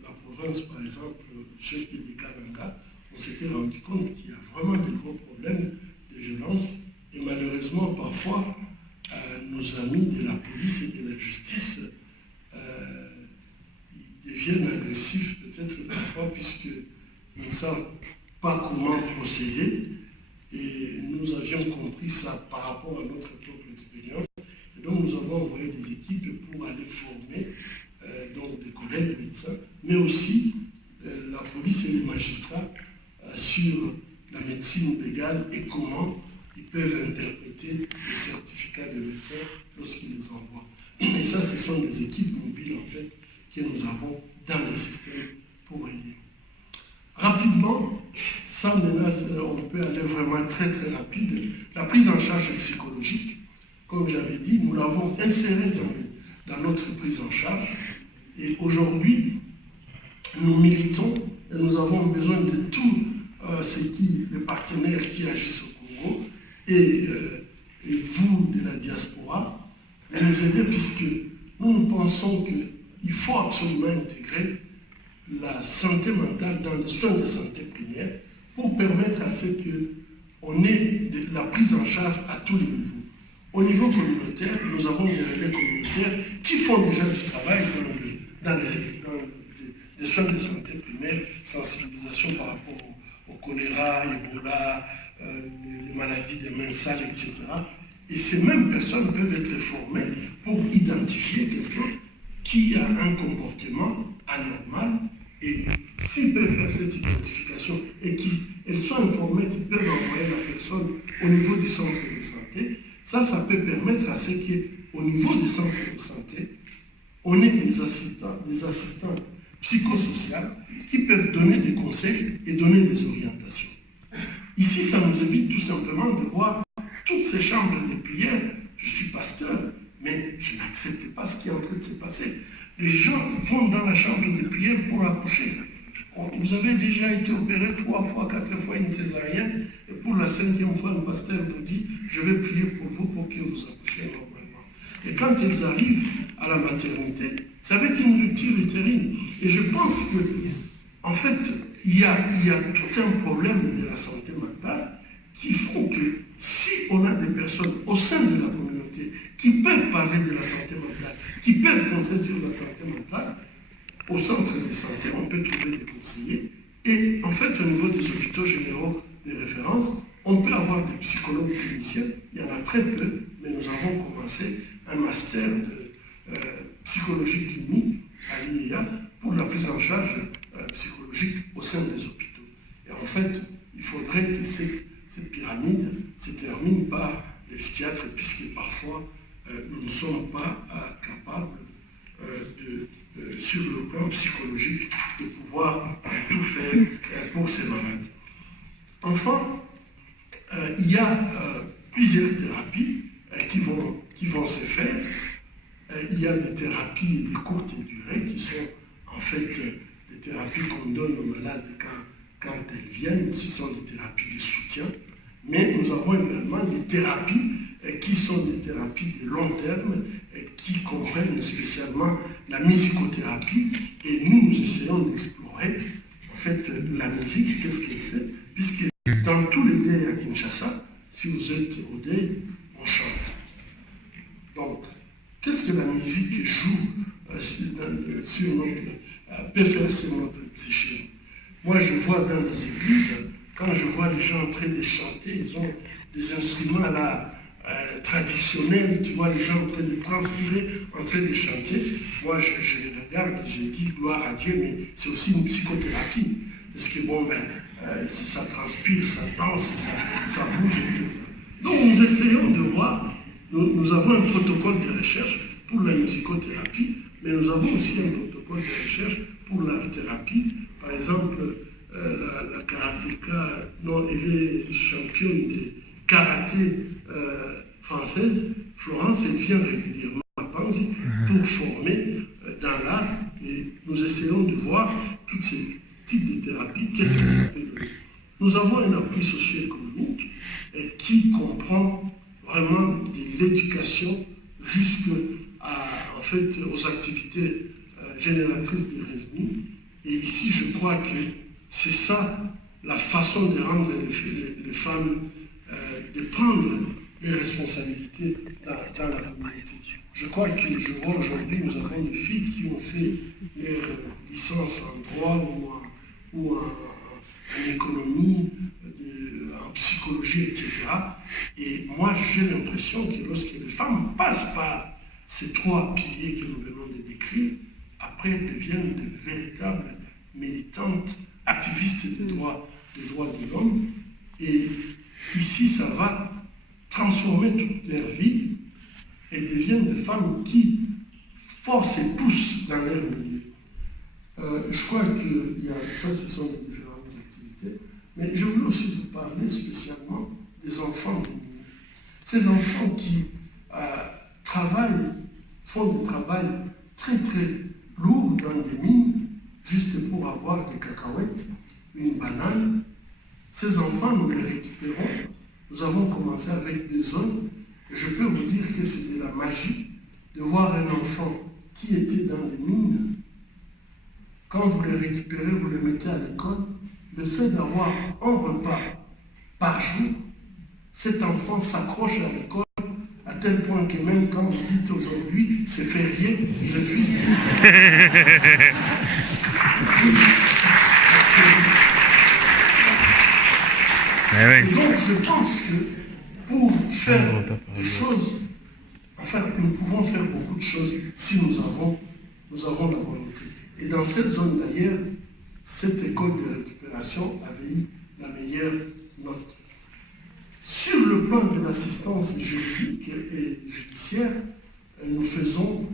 la province, par exemple, chef de Kananga, on s'était rendu compte qu'il y a vraiment de gros problèmes de violence. Et malheureusement, parfois, nos amis de la police et de la justice ils deviennent agressifs, peut-être parfois, puisqu'ils ne savent pas comment procéder. Et nous avions compris ça par rapport à notre propre expérience. Et donc, nous avons envoyé des équipes pour aller former donc des collègues médecins, mais aussi la police et les magistrats sur la médecine légale et comment ils peuvent interpréter les certificats de médecins lorsqu'ils les envoient. Et ça, ce sont des équipes mobiles, en fait, que nous avons dans le système pour aider. Rapidement, sans menace, on peut aller vraiment très très rapide. La prise en charge psychologique, comme j'avais dit, nous l'avons insérée dans notre prise en charge. Et aujourd'hui, nous militons et nous avons besoin de tous les partenaires qui agissent au Congo et vous de la diaspora, de nous aider puisque nous pensons qu'il faut absolument intégrer la santé mentale dans les soins de santé primaire pour permettre à ce qu'on ait de la prise en charge à tous les niveaux. Au niveau communautaire, nous avons des relais communautaires qui font déjà du travail dans les soins de santé primaire, sensibilisation par rapport au choléra, Ebola, les maladies des mains sales, etc. Et ces mêmes personnes peuvent être formées pour identifier quelqu'un qui a un comportement anormal. Et s'ils peuvent faire cette identification et qu'elles soient informées qu'ils peuvent envoyer la personne au niveau du centre de santé, ça peut permettre à ce qu'au niveau des centres de santé, on ait des assistantes psychosociales qui peuvent donner des conseils et donner des orientations. Ici, ça nous évite tout simplement de voir toutes ces chambres de prière. Je suis pasteur, mais je n'accepte pas ce qui est en train de se passer. Les gens vont dans la chambre de prière pour accoucher. Vous avez déjà été opéré 3 fois, 4 fois une césarienne, et pour la 5e fois, le pasteur vous dit, je vais prier pour vous pour que vous accouchiez normalement. Et quand ils arrivent à la maternité, c'est avec une rupture utérine. Et je pense que, en fait, il y a tout un problème de la santé mentale qui font que si on a des personnes au sein de la communauté qui peuvent parler de la santé mentale, qui peuvent conseiller sur la santé mentale, au centre de santé, on peut trouver des conseillers. Et en fait, au niveau des hôpitaux généraux de référence, on peut avoir des psychologues cliniciens. Il y en a très peu, mais nous avons commencé un master de psychologie clinique à l'INEA pour la prise en charge psychologique au sein des hôpitaux. Et en fait, il faudrait que cette pyramide se termine par les psychiatres, puisque parfois, nous ne sommes pas capables sur le plan psychologique de pouvoir tout faire pour ces malades. Enfin, il y a plusieurs thérapies qui vont se faire. Il y a des thérapies de courte durée qui sont en fait des thérapies qu'on donne aux malades quand elles viennent. Ce sont des thérapies de soutien. Mais nous avons également des thérapies qui sont des thérapies de long terme qui comprennent spécialement la musicothérapie. Et nous essayons d'explorer en fait la musique, qu'est-ce qu'elle fait, puisque dans tous les dés à Kinshasa, si vous êtes au dé, on chante. Donc, qu'est-ce que la musique joue peut faire sur notre psyché? Moi, je vois dans les églises, quand je vois les gens en train de chanter, ils ont des instruments là, traditionnels, tu vois les gens en train de transpirer, en train de chanter. Moi, je les regarde, je dis gloire à Dieu, mais c'est aussi une psychothérapie. Parce que bon, ça transpire, ça danse, ça bouge, etc. Donc, nous essayons de voir, nous avons un protocole de recherche pour la musicothérapie, mais nous avons aussi un protocole de recherche pour l'art-thérapie. Par exemple, la karatéka, non, elle est championne de karaté française. Florence, elle vient régulièrement à Panzi pour former dans l'art. Et nous essayons de voir tous ces types de thérapies, qu'est-ce que ça peut donner. Nous avons un appui socio-économique qui comprend vraiment de l'éducation en fait, aux activités génératrices de revenus. Et ici, je crois que c'est ça la façon de rendre les femmes, de prendre les responsabilités dans la communauté. Je crois que je vois aujourd'hui, nous avons des filles qui ont fait leur licence en droit ou en économie, en psychologie, etc. Et moi, j'ai l'impression que lorsque les femmes passent par ces trois piliers que nous venons de décrire, après elles deviennent de véritables militantes, activistes des droits de l'homme. Et ici, ça va transformer toute leur vie et deviennent des femmes qui forcent et poussent dans leur milieu. Je crois que ça, ce sont les différentes activités, mais je voulais aussi vous parler spécialement des enfants des mines. Ces enfants qui font des travail très très lourd dans des mines, juste pour avoir des cacahuètes, une banane. Ces enfants, nous les récupérons. Nous avons commencé avec des zones. Et je peux vous dire que c'est de la magie de voir un enfant qui était dans les mines. Quand vous les récupérez, vous les mettez à l'école. Le fait d'avoir un repas par jour, cet enfant s'accroche à l'école à tel point que même quand vous dites aujourd'hui c'est férié, il refuse. Et donc je pense que pour faire des choses, enfin nous pouvons faire beaucoup de choses si nous avons la volonté. Et dans cette zone d'ailleurs, cette école de récupération avait eu la meilleure note. Sur le plan de l'assistance juridique et judiciaire, nous faisons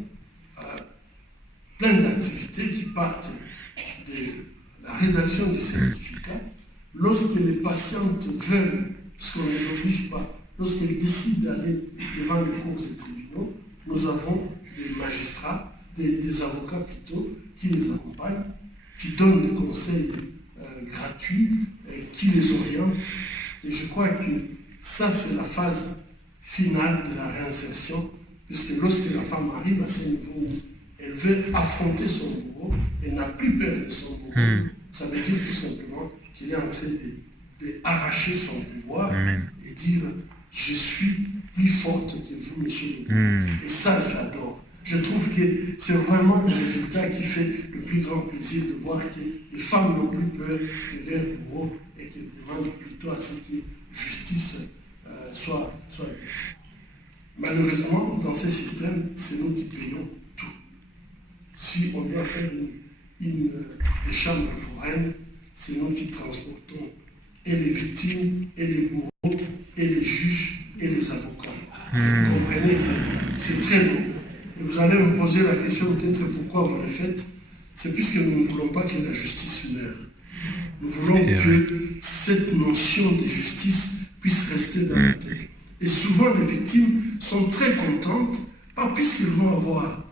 plein d'activités qui partent de la rédaction du certificat. Lorsque les patientes veulent, parce qu'on ne les oblige pas, lorsqu'elles décident d'aller devant les cours et tribunaux, nous avons des magistrats, des avocats plutôt, qui les accompagnent, qui donnent des conseils gratuits, qui les orientent. Et je crois que ça, c'est la phase finale de la réinsertion, puisque lorsque la femme arrive à ce niveau où elle veut affronter son bourreau, elle n'a plus peur de son bourreau. Ça veut dire tout simplement qu'il est en train d'arracher son pouvoir et dire « je suis plus forte que vous, monsieur le bourreau ». Et ça, j'adore. Je trouve que c'est vraiment le résultat qui fait le plus grand plaisir de voir que les femmes n'ont plus peur de leur bourreau et qu'elles demandent plutôt à ce que justice soit dite. Malheureusement, dans ces systèmes, c'est nous qui payons tout. Si on doit faire des chambres foraines, c'est nous qui transportons et les victimes, et les bourreaux, et les juges, et les avocats. Vous comprenez que c'est très beau. Et vous allez me poser la question peut-être pourquoi vous le faites. C'est puisque nous ne voulons pas que la justice meure. Nous voulons que cette notion de justice puisse rester dans la tête. Et souvent, les victimes sont très contentes, pas puisqu'elles vont avoir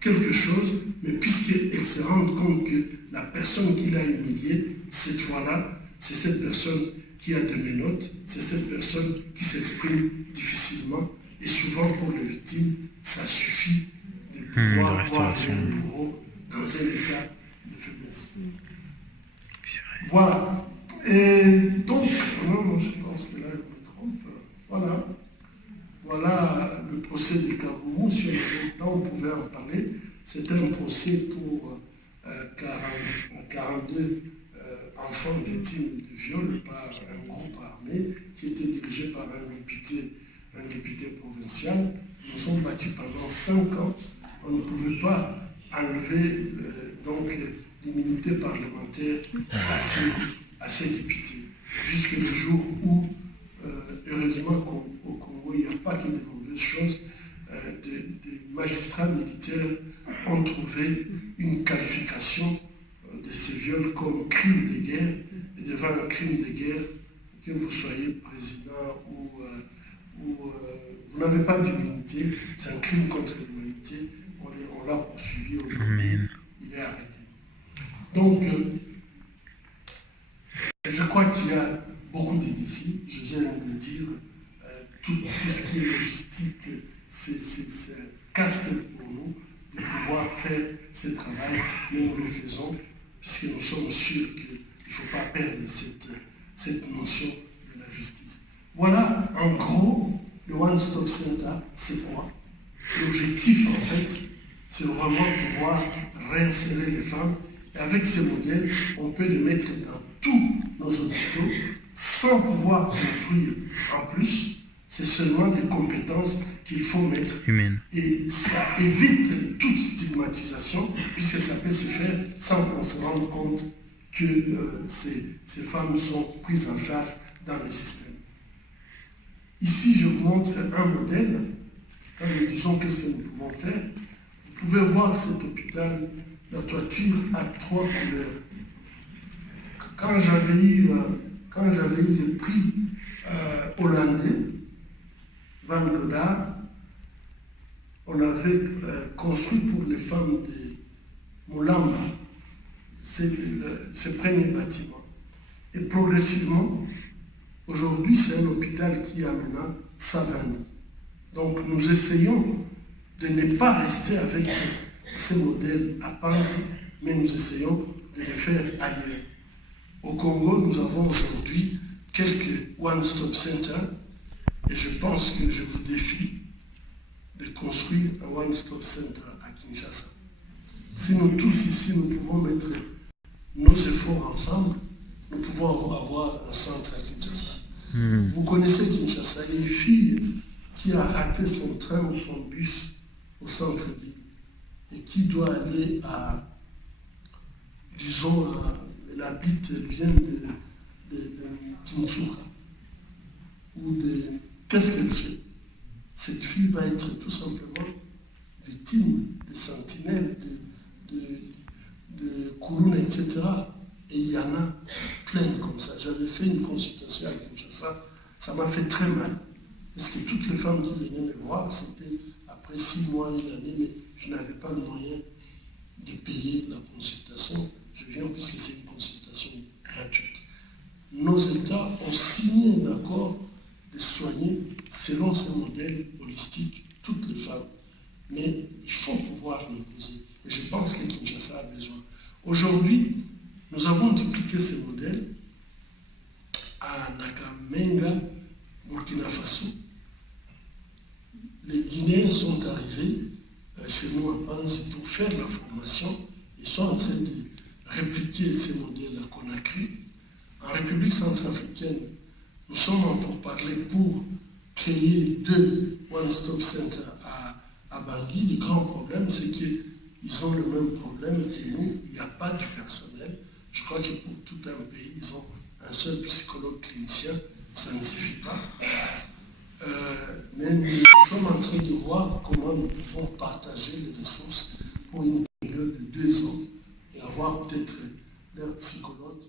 quelque chose, mais puisqu'elles se rendent compte que la personne qui l'a humiliée, cette fois-là, c'est cette personne qui a de menottes, c'est cette personne qui s'exprime difficilement. Et souvent, pour les victimes, ça suffit de pouvoir voir un bourreau dans un état de faiblesse. Voilà. Et donc, non, je pense que là, je me trompe. Voilà. Voilà le procès de Kavumu. Si on avait le temps, on pouvait en parler. C'était un procès pour 42 enfants victimes de viol par un groupe armé qui était dirigé par un député provincial. Nous sommes battus pendant 5 ans. On ne pouvait pas enlever l'immunité parlementaire à ces députés. Jusque le jour où, heureusement qu'au Congo, il n'y a pas que de mauvaises choses, des magistrats militaires ont trouvé une qualification de ces viols comme crime de guerre. Et devant un crime de guerre, que vous soyez président ou vous n'avez pas d'immunité, c'est un crime contre l'humanité. On l'a poursuivi aujourd'hui, il est arrêté. Donc, je crois qu'il y a beaucoup de défis, je viens de le dire, tout ce qui est logistique, c'est casse-tête pour nous de pouvoir faire ce travail, mais nous le faisons, puisque nous sommes sûrs que il ne faut pas perdre cette notion de la justice. Voilà, en gros, le One Stop Center, c'est quoi? L'objectif, en fait, c'est vraiment pouvoir réinsérer les femmes. Et avec ces modèles, on peut les mettre dans tous nos hôpitaux sans pouvoir construire en plus. C'est seulement des compétences qu'il faut mettre. Humaine. Et ça évite toute stigmatisation, puisque ça peut se faire sans qu'on se rende compte que ces femmes sont prises en charge dans le système. Ici, je vous montre un modèle. Quand nous disons qu'est-ce que nous pouvons faire, vous pouvez voir cet hôpital, la toiture a 3 couleurs. Quand j'avais eu le prix hollandais, Van Godard, on avait construit pour les femmes de Moulamba ce premier bâtiment. Et progressivement, aujourd'hui, c'est un hôpital qui a maintenant 120 lits. Donc nous essayons de ne pas rester avec ces modèles à Panzi, mais nous essayons de les faire ailleurs. Au Congo, nous avons aujourd'hui quelques one-stop centers et je pense que je vous défie de construire un one-stop center à Kinshasa. Si nous tous ici, nous pouvons mettre nos efforts ensemble, nous pouvons avoir un centre à Kinshasa. Vous connaissez Kinshasa, il y a une fille qui a raté son train ou son bus au centre-ville et qui doit aller à, disons, elle habite, elle vient de Kinshasa. Ou de... Qu'est-ce qu'elle fait? Cette fille va être tout simplement victime de sentinelles, de Kourouna, etc. Et il y en a plein comme ça. J'avais fait une consultation avec Kinshasa, ça m'a fait très mal. Parce que toutes les femmes qui venaient me voir, c'était après 6 mois, une année, mais je n'avais pas le moyen de payer la consultation. Je viens puisque c'est une consultation gratuite. Nos États ont signé un accord de soigner selon ce modèle holistique toutes les femmes. Mais il faut pouvoir l'imposer. Et je pense que Kinshasa a besoin. Aujourd'hui, nous avons dupliqué ce modèle à Nakamenga, Burkina Faso. Les Guinéens sont arrivés chez nous à Panzi pour faire la formation. Ils sont en train de répliquer ces modèles à Conakry. En République centrafricaine, nous sommes en pourparlers pour créer 2 one-stop centers à Bangui. Le grand problème, c'est qu'ils ont le même problème que nous. Il n'y a pas de personnel. Je crois que pour tout un pays, ils ont un seul psychologue clinicien. Ça ne suffit pas. Mais nous sommes en train de voir comment nous pouvons partager les ressources pour une période de 2 ans et avoir peut-être leur psychologue